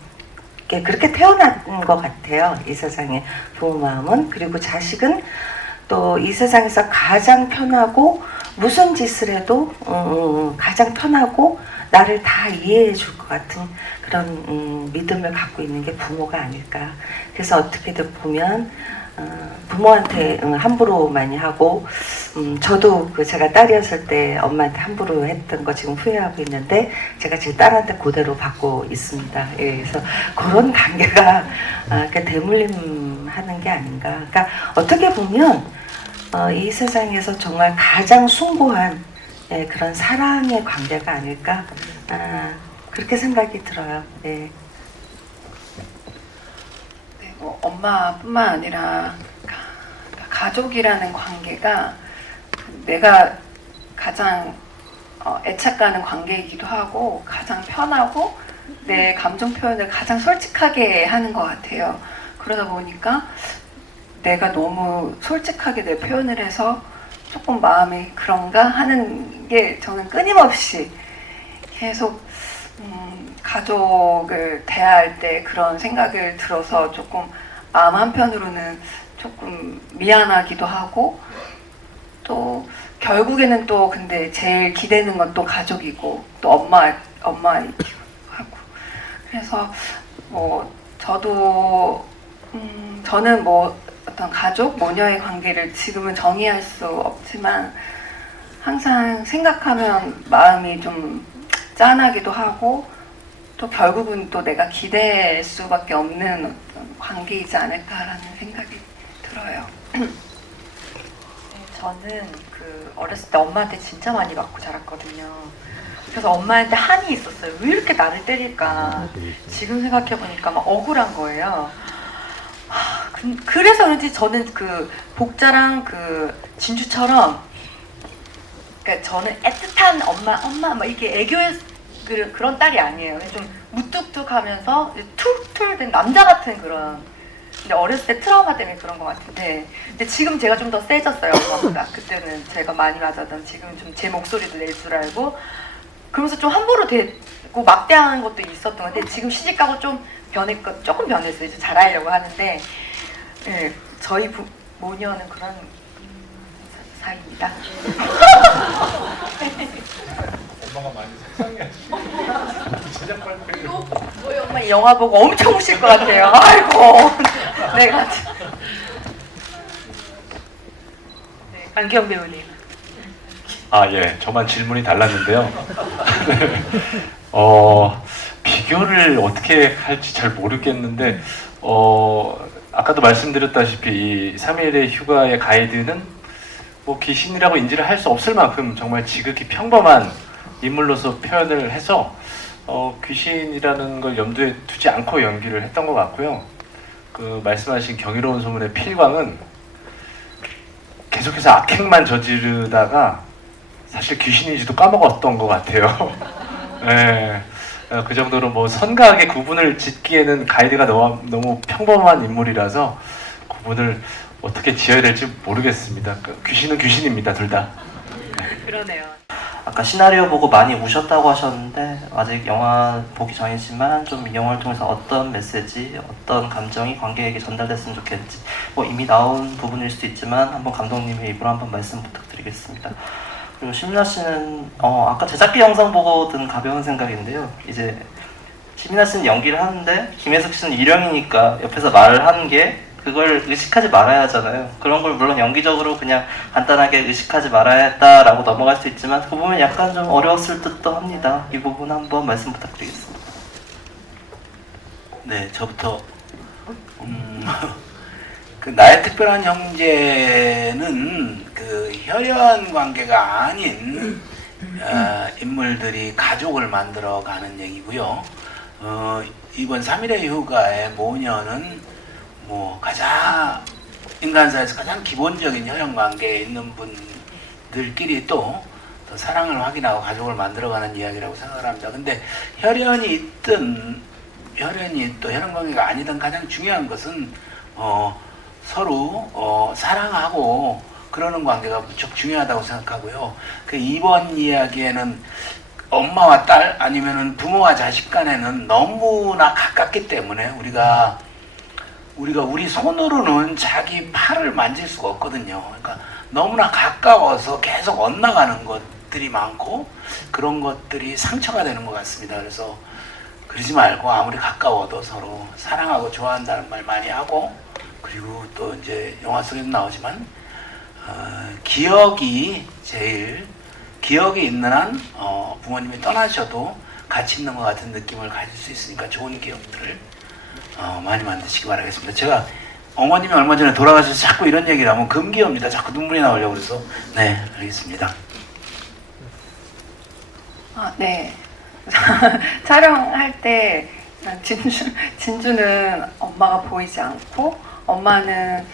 게 그렇게 태어난 것 같아요. 이 세상에 부모 마음은. 그리고 자식은 또 이 세상에서 가장 편하고 무슨 짓을 해도 가장 편하고 나를 다 이해해 줄 것 같은 그런 믿음을 갖고 있는 게 부모가 아닐까. 그래서 어떻게든 보면 부모한테 함부로 많이 하고, 저도 제가 딸이었을 때 엄마한테 함부로 했던 거 지금 후회하고 있는데 제가 제 딸한테 그대로 받고 있습니다. 예, 그래서 그런 관계가 대물림하는 게 아닌가. 그러니까 어떻게 보면 이 세상에서 정말 가장 숭고한 그런 사랑의 관계가 아닐까. 그렇게 생각이 들어요. 네. 네, 뭐 엄마뿐만 아니라 가족이라는 관계가 내가 가장 애착가는 관계이기도 하고 가장 편하고 내 감정 표현을 가장 솔직하게 하는 것 같아요. 그러다 보니까 내가 너무 솔직하게 내 표현을 해서 조금 마음이 그런가 하는 게 저는 끊임없이 계속 가족을 대할 때 그런 생각을 들어서 조금 마음 한편으로는 조금 미안하기도 하고, 또 결국에는 또 근데 제일 기대는 건 또 가족이고 또 엄마이기도 하고, 그래서 뭐 저도 저는 뭐 어떤 가족 모녀의 관계를 지금은 정의할 수 없지만 항상 생각하면 마음이 좀 짠하기도 하고, 또 결국은 또 내가 기대할 수밖에 없는 어떤 관계이지 않을까라는 생각이 들어요. 저는 그 어렸을 때 엄마한테 진짜 많이 맞고 자랐거든요. 그래서 엄마한테 한이 있었어요. 왜 이렇게 나를 때릴까? 지금 생각해보니까 막 억울한 거예요. 그래서 그런지 저는 그 복자랑 그 진주처럼, 그러니까 저는 애틋한 엄마 막 이렇게 애교의 그런 딸이 아니에요. 좀 무뚝뚝하면서 툴툴된 남자 같은 그런. 근데 어렸을 때 트라우마 때문에 그런 것 같은데, 근데 지금 제가 좀 더 세졌어요, 엄마보다. 그때는 제가 많이 맞았던, 지금은 좀 제 목소리도 낼 줄 알고, 그러면서 좀 함부로 대고 막대하는 것도 있었던 것 같아요. 지금 시집가고 좀 조금 변했어요. 이제 잘하려고 하는데, 네, 저희 모녀는 그런 사이입니다. 엄마가 많이 속상해하시고 제작 발표. 저희 엄마 이 영화 보고 엄청 우실 것 같아요. 아이고, 내가 안경 배우님. 예, 저만 질문이 달랐는데요. 비교를 어떻게 할지 잘 모르겠는데, 아까도 말씀드렸다시피 이 3일의 휴가의 가이드는 뭐 귀신이라고 인지를 할 수 없을 만큼 정말 지극히 평범한 인물로서 표현을 해서 귀신이라는 걸 염두에 두지 않고 연기를 했던 것 같고요. 그 말씀하신 경이로운 소문의 필광은 계속해서 악행만 저지르다가 사실 귀신인지도 까먹었던 것 같아요. 네. 그 정도로 뭐 선과악의 구분을 짓기에는 가이드가 너무 평범한 인물이라서 구분을 어떻게 지어야 될지 모르겠습니다. 귀신은 귀신입니다, 둘 다. 그러네요. 아까 시나리오 보고 많이 우셨다고 하셨는데 아직 영화 보기 전이지만 좀 이 영화를 통해서 어떤 메시지, 어떤 감정이 관객에게 전달됐으면 좋겠지, 뭐 이미 나온 부분일 수도 있지만 한번 감독님의 입으로 한번 말씀 부탁드리겠습니다. 그리고 시민아 씨는 아까 제작비 영상 보고 든 가벼운 생각인데요. 이제 시민아 씨는 연기를 하는데 김혜숙 씨는 일형이니까 옆에서 말을 하는 게 그걸 의식하지 말아야 하잖아요. 그런 걸 물론 연기적으로 그냥 간단하게 의식하지 말아야 했다라고 넘어갈 수 있지만 그 부분 약간 좀 어려웠을 듯도 합니다. 이 부분 한번 말씀 부탁드리겠습니다. 네, 저부터 그 나의 특별한 형제는 그 혈연 관계가 아닌 인물들이 가족을 만들어가는 얘기고요. 이번 3일의 휴가의 모녀는 뭐 가장 인간사에서 가장 기본적인 혈연 관계에 있는 분들끼리 또 사랑을 확인하고 가족을 만들어가는 이야기라고 생각을 합니다. 근데 혈연이 있든 혈연 관계가 아니든 가장 중요한 것은 서로 사랑하고 그러는 관계가 무척 중요하다고 생각하고요. 그 이번 이야기에는 엄마와 딸 아니면은 부모와 자식 간에는 너무나 가깝기 때문에 우리가 우리 손으로는 자기 팔을 만질 수가 없거든요. 그러니까 너무나 가까워서 계속 엇나가는 것들이 많고 그런 것들이 상처가 되는 것 같습니다. 그래서 그러지 말고 아무리 가까워도 서로 사랑하고 좋아한다는 말 많이 하고, 그리고 또 이제 영화 속에도 나오지만 기억이 있는 한 부모님이 떠나셔도 가치 있는 것 같은 느낌을 가질 수 있으니까 좋은 기억들을 많이 만드시기 바라겠습니다. 제가 어머님이 얼마 전에 돌아가셔서 자꾸 이런 얘기를 하면 금기어입니다. 자꾸 눈물이 나오려고 그래서 네, 알겠습니다. 네. 촬영할 때 진주는 엄마가 보이지 않고, 엄마는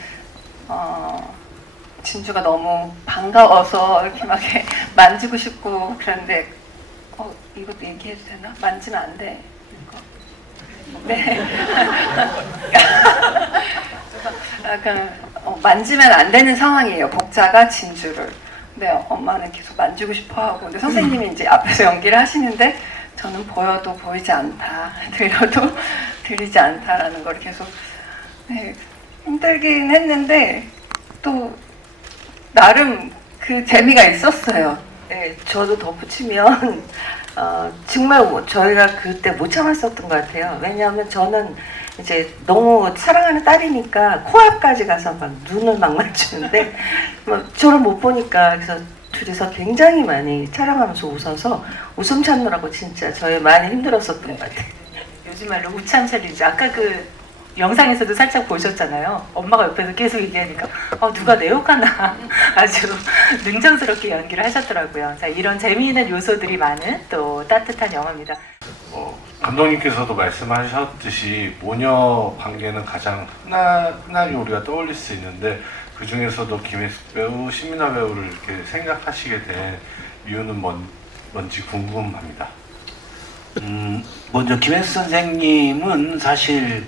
진주가 너무 반가워서 이렇게 막 만지고 싶고 그런데 이것도 얘기해도 되나? 만지면 안 돼. 이거. 네. 약간 만지면 안 되는 상황이에요. 복자가 진주를. 근데 엄마는 계속 만지고 싶어 하고, 근데 선생님이 이제 앞에서 연기를 하시는데 저는 보여도 보이지 않다, 들려도 들리지 않다라는 걸 계속 힘들긴 했는데 또 나름 그 재미가 있었어요. 네, 저도 덧붙이면 정말 저희가 그때 못 참았었던 것 같아요. 왜냐하면 저는 이제 너무 사랑하는 딸이니까 코앞까지 가서 막 눈을 막 맞추는데 저를 못 보니까, 그래서 둘이서 굉장히 많이 촬영하면서 웃어서 웃음 참느라고 진짜 저희 많이 힘들었었던 것 같아요. 요즘 말로 우참 챌린지. 아까 그 영상에서도 살짝 보셨잖아요. 엄마가 옆에서 계속 얘기하니까 누가 내 욕하나 아주 능청스럽게 연기를 하셨더라고요. 자, 이런 재미있는 요소들이 많은 또 따뜻한 영화입니다. 감독님께서도 말씀하셨듯이 모녀 관계는 가장 흔하게 우리가 떠올릴 수 있는데, 그 중에서도 김혜숙 배우, 신민아 배우를 이렇게 생각하시게 된 이유는 뭔지 궁금합니다. 먼저 김혜숙 선생님은 사실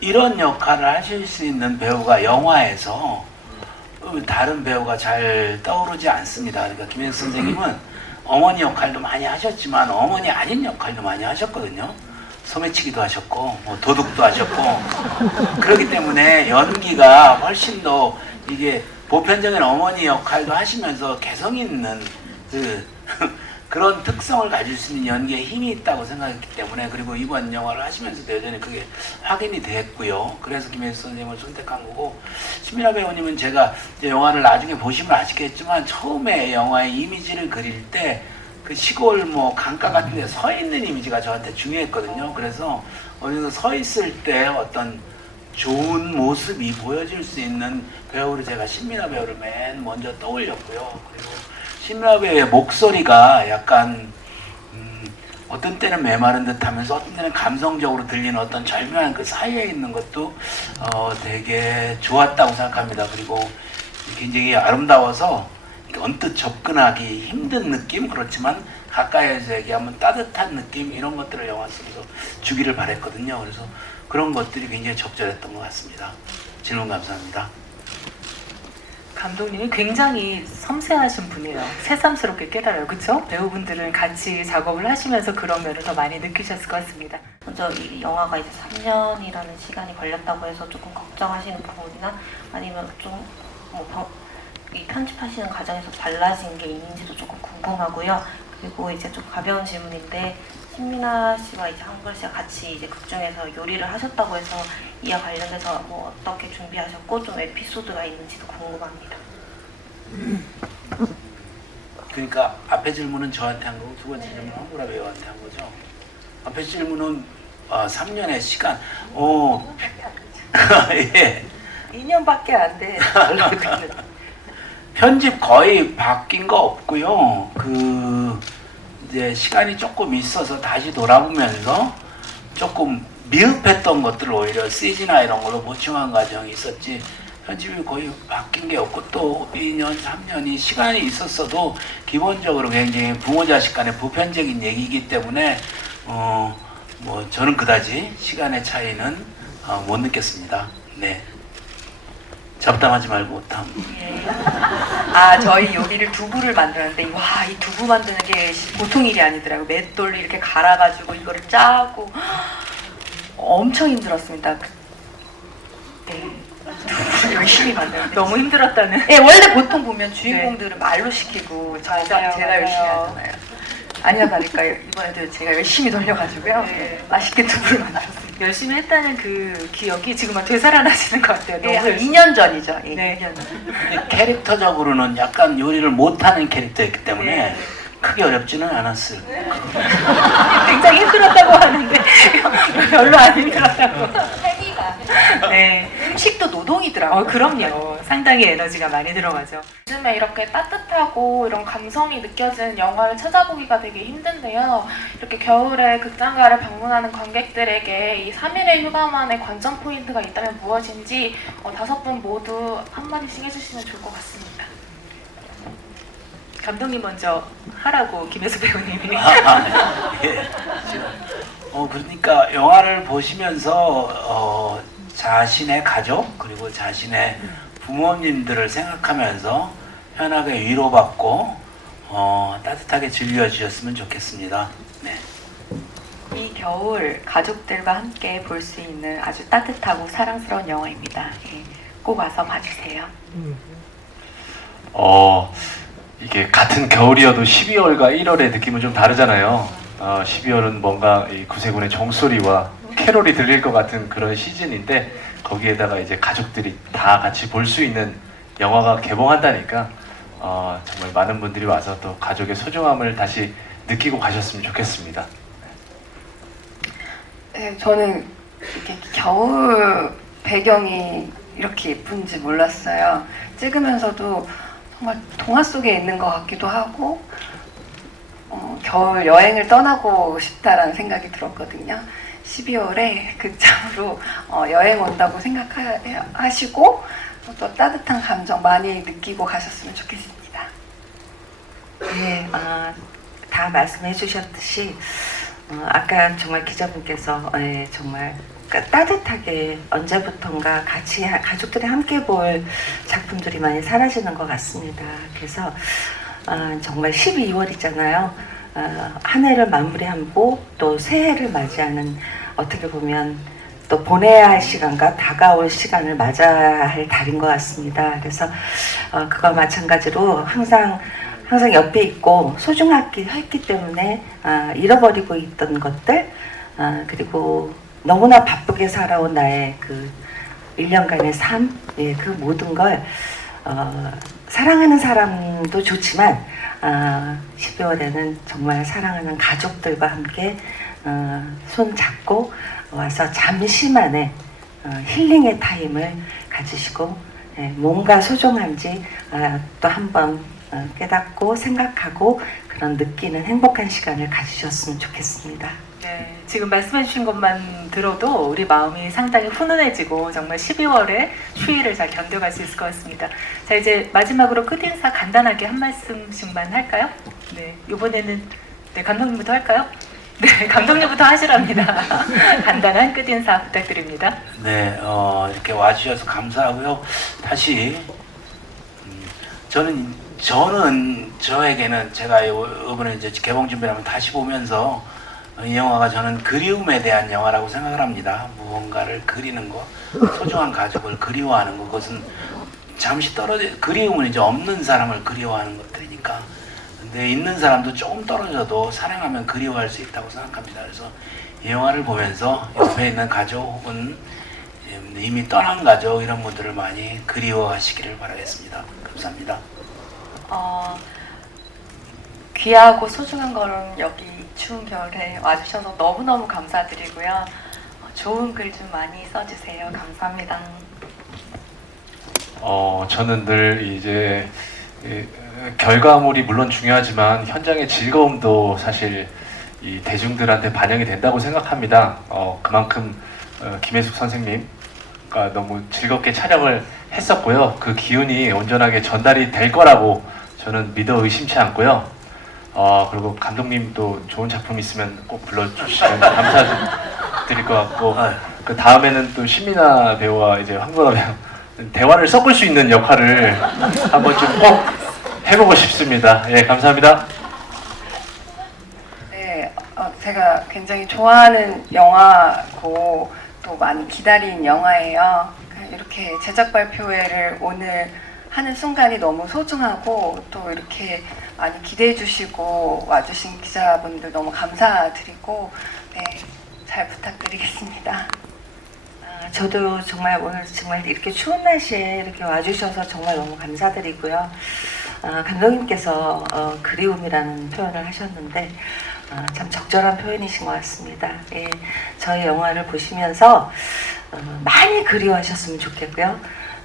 이런 역할을 하실 수 있는 배우가 영화에서 다른 배우가 잘 떠오르지 않습니다. 그러니까 김혜숙 선생님은 어머니 역할도 많이 하셨지만 어머니 아닌 역할도 많이 하셨거든요. 소매치기도 하셨고 도둑도 하셨고, 그렇기 때문에 연기가 훨씬 더 이게 보편적인 어머니 역할도 하시면서 개성 있는 그런 특성을 가질 수 있는 연기에 힘이 있다고 생각했기 때문에, 그리고 이번 영화를 하시면서도 여전히 그게 확인이 됐고요. 그래서 김혜수 선생님을 선택한 거고, 신민아 배우님은 제가 이제 영화를 나중에 보시면 아시겠지만 처음에 영화의 이미지를 그릴 때 그 시골 강가 같은 데 서 있는 이미지가 저한테 중요했거든요. 그래서 어디서 서 있을 때 어떤 좋은 모습이 보여질 수 있는 배우로 제가 신민아 배우를 맨 먼저 떠올렸고요. 그리고 신민아 배우의 목소리가 약간 어떤 때는 메마른 듯 하면서 어떤 때는 감성적으로 들리는 어떤 절묘한 그 사이에 있는 것도 되게 좋았다고 생각합니다. 그리고 굉장히 아름다워서 언뜻 접근하기 힘든 느낌, 그렇지만 가까이에서 얘기하면 따뜻한 느낌, 이런 것들을 영화 속에서 주기를 바랬거든요. 그래서 그런 것들이 굉장히 적절했던 것 같습니다. 질문 감사합니다. 감독님이 굉장히 섬세하신 분이에요. 새삼스럽게 깨달아요. 그렇죠? 배우분들은 같이 작업을 하시면서 그런 면을 더 많이 느끼셨을 것 같습니다. 먼저 이 영화가 이제 3년이라는 시간이 걸렸다고 해서 조금 걱정하시는 부분이나 아니면 이 편집하시는 과정에서 달라진 게 있는지도 조금 궁금하고요. 그리고 이제 좀 가벼운 질문인데, 신민아 씨와 이제 한글 씨가 같이 이제 극중에서 요리를 하셨다고 해서 이와 관련해서 어떻게 준비하셨고 좀 에피소드가 있는지도 궁금합니다. 그러니까 앞에 질문은 저한테 한 거고 두 번째 질문은 황보라 배우한테 한 거죠. 앞에 질문은 3년의 시간. 예. 2년밖에 안 돼. 편집 거의 바뀐 거 없고요. 이제 시간이 조금 있어서 다시 돌아보면서 조금 미흡했던 것들을 오히려 CG나 이런 걸로 보충한 과정이 있었지, 편집이 거의 바뀐 게 없고, 또 2년, 3년이 시간이 있었어도 기본적으로 굉장히 부모 자식 간의 보편적인 얘기이기 때문에 저는 그다지 시간의 차이는 못 느꼈습니다. 네. 잡담하지 말고 탐. 저희 여기를 두부를 만드는데 와, 이 두부 만드는 게 보통 일이 아니더라고요. 맷돌로 이렇게 갈아가지고 이거를 짜고 엄청 힘들었습니다. 네. 두부를 열심히 만드는데 너무 힘들었다는. 예, 원래 보통 보면 주인공들은 말로 시키고 제가 열심히 하잖아요. 아니나 다를까 이번에도 제가 열심히 돌려가지고요. 네. 맛있게 두부를 만들었습니다. 열심히 했다는 그 기억이 지금 되살아나시는 것 같아요. 예, 너무 한 2년 전이죠. 예, 네. 2년 전. 근데 캐릭터적으로는 약간 요리를 못하는 캐릭터였기 때문에 네. 크게 어렵지는 않았어요. 굉장히 힘들었다고 하는데 별로 안 힘들었다고. 네. 음식도 노동이더라고요. 그럼요. 상당히 에너지가 많이 들어가죠. 요즘에 이렇게 따뜻하고 이런 감성이 느껴지는 영화를 찾아보기가 되게 힘든데요. 이렇게 겨울에 극장가를 방문하는 관객들에게 이 3일의 휴가만의 관전 포인트가 있다면 무엇인지 5분 모두 한마디씩 해주시면 좋을 것 같습니다. 감독님 먼저 하라고 김혜수 배우님이. 예. 그러니까 영화를 보시면서 자신의 가족 그리고 자신의 부모님들을 생각하면서 편하게 위로받고 따뜻하게 즐겨주셨으면 좋겠습니다. 네. 이 겨울 가족들과 함께 볼 수 있는 아주 따뜻하고 사랑스러운 영화입니다. 예, 꼭 와서 봐주세요. 이게 같은 겨울이어도 12월과 1월의 느낌은 좀 다르잖아요. 12월은 뭔가 이 구세군의 종소리와 캐롤이 들릴 것 같은 그런 시즌인데 거기에다가 이제 가족들이 다 같이 볼 수 있는 영화가 개봉한다니까 정말 많은 분들이 와서 또 가족의 소중함을 다시 느끼고 가셨으면 좋겠습니다. 네, 저는 이렇게 겨울 배경이 이렇게 예쁜지 몰랐어요. 찍으면서도 정말 동화 속에 있는 것 같기도 하고 겨울 여행을 떠나고 싶다라는 생각이 들었거든요. 12월에 극장으로 여행 온다고 생각하시고 또 따뜻한 감정 많이 느끼고 가셨으면 좋겠습니다. 네, 다 말씀해 주셨듯이 아까 정말 기자분께서 정말 따뜻하게 언제부턴가 같이 가족들이 함께 볼 작품들이 많이 사라지는 것 같습니다. 그래서 정말 12월이잖아요. 한 해를 마무리하고 또 새해를 맞이하는 어떻게 보면 또 보내야 할 시간과 다가올 시간을 맞아야 할 달인 것 같습니다. 그래서 그와 마찬가지로 항상 옆에 있고 소중하기 했기 때문에 잃어버리고 있던 것들 그리고 너무나 바쁘게 살아온 나의 그 1년간의 삶, 그 모든 걸 사랑하는 사람도 좋지만 12월에는 정말 사랑하는 가족들과 함께 손 잡고 와서 잠시만의 힐링의 타임을 가지시고 뭔가 소중한지 또 한번 깨닫고 생각하고 그런 느끼는 행복한 시간을 가지셨으면 좋겠습니다. 네, 지금 말씀해주신 것만 들어도 우리 마음이 상당히 훈훈해지고 정말 12월에 추위를 잘 견뎌갈 수 있을 것 같습니다. 자, 이제 마지막으로 끝인사 간단하게 한 말씀씩만 할까요? 네, 이번에는 감독님부터 할까요? 네, 감독님부터 하시랍니다. 간단한 끝인사 부탁드립니다. 네, 이렇게 와주셔서 감사하고요. 다시 저에게는 제가 이번에 이제 개봉 준비를 하면 다시 보면서 이 영화가 저는 그리움에 대한 영화라고 생각을 합니다. 무언가를 그리는 것, 소중한 가족을 그리워하는 것, 그것은 잠시 그리움은 이제 없는 사람을 그리워하는 것들이니까. 근데 있는 사람도 조금 떨어져도 사랑하면 그리워할 수 있다고 생각합니다. 그래서 이 영화를 보면서 옆에 있는 가족 혹은 이미 떠난 가족 이런 분들을 많이 그리워하시기를 바라겠습니다. 감사합니다. 귀하고 소중한 거는 여기 추운 겨울에 와주셔서 너무너무 감사드리고요. 좋은 글 좀 많이 써주세요. 감사합니다. 저는 늘 이제 결과물이 물론 중요하지만 현장의 즐거움도 사실 이 대중들한테 반영이 된다고 생각합니다. 그만큼 김혜숙 선생님과 너무 즐겁게 촬영을 했었고요. 그 기운이 온전하게 전달이 될 거라고 저는 믿어 의심치 않고요. 그리고 감독님도 좋은 작품 있으면 꼭 불러주시면 감사드릴 것 같고, 그 다음에는 또 신민아 배우와 이제 황보라 배우 대화를 섞을 수 있는 역할을 한번 좀 꼭 해보고 싶습니다. 예, 감사합니다. 네, 제가 굉장히 좋아하는 영화고 또 많이 기다린 영화예요. 이렇게 제작 발표회를 오늘 하는 순간이 너무 소중하고 또 이렇게 많이 기대해 주시고 와주신 기자분들 너무 감사드리고 네, 잘 부탁드리겠습니다. 저도 정말 오늘 정말 이렇게 추운 날씨에 이렇게 와주셔서 정말 너무 감사드리고요. 감독님께서 그리움이라는 표현을 하셨는데 참 적절한 표현이신 것 같습니다. 예, 저희 영화를 보시면서 많이 그리워하셨으면 좋겠고요.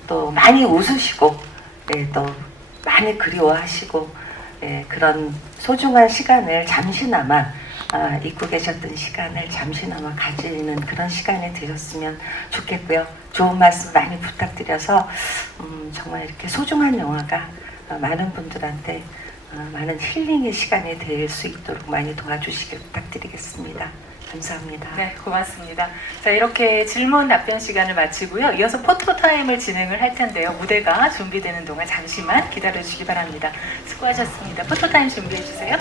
또 많이 웃으시고 예, 또 많이 그리워하시고 예, 그런 소중한 시간을 잠시나마 잊고 계셨던 시간을 잠시나마 가지는 그런 시간이 되셨으면 좋겠고요. 좋은 말씀 많이 부탁드려서 정말 이렇게 소중한 영화가 많은 분들한테 많은 힐링의 시간이 될 수 있도록 많이 도와주시길 부탁드리겠습니다. 감사합니다. 네, 고맙습니다. 자, 이렇게 질문 답변 시간을 마치고요. 이어서 포토타임을 진행을 할 텐데요. 무대가 준비되는 동안 잠시만 기다려주시기 바랍니다. 수고하셨습니다. 포토타임 준비해주세요.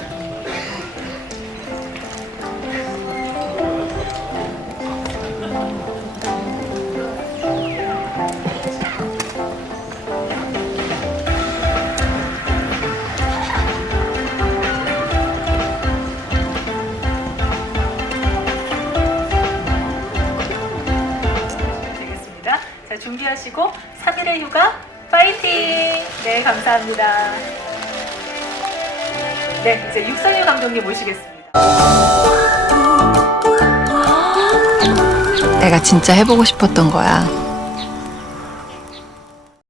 자, 준비하시고 3일의 휴가 파이팅! 네, 감사합니다. 네, 이제 육선유 감독님 모시겠습니다. 내가 진짜 해보고 싶었던 거야.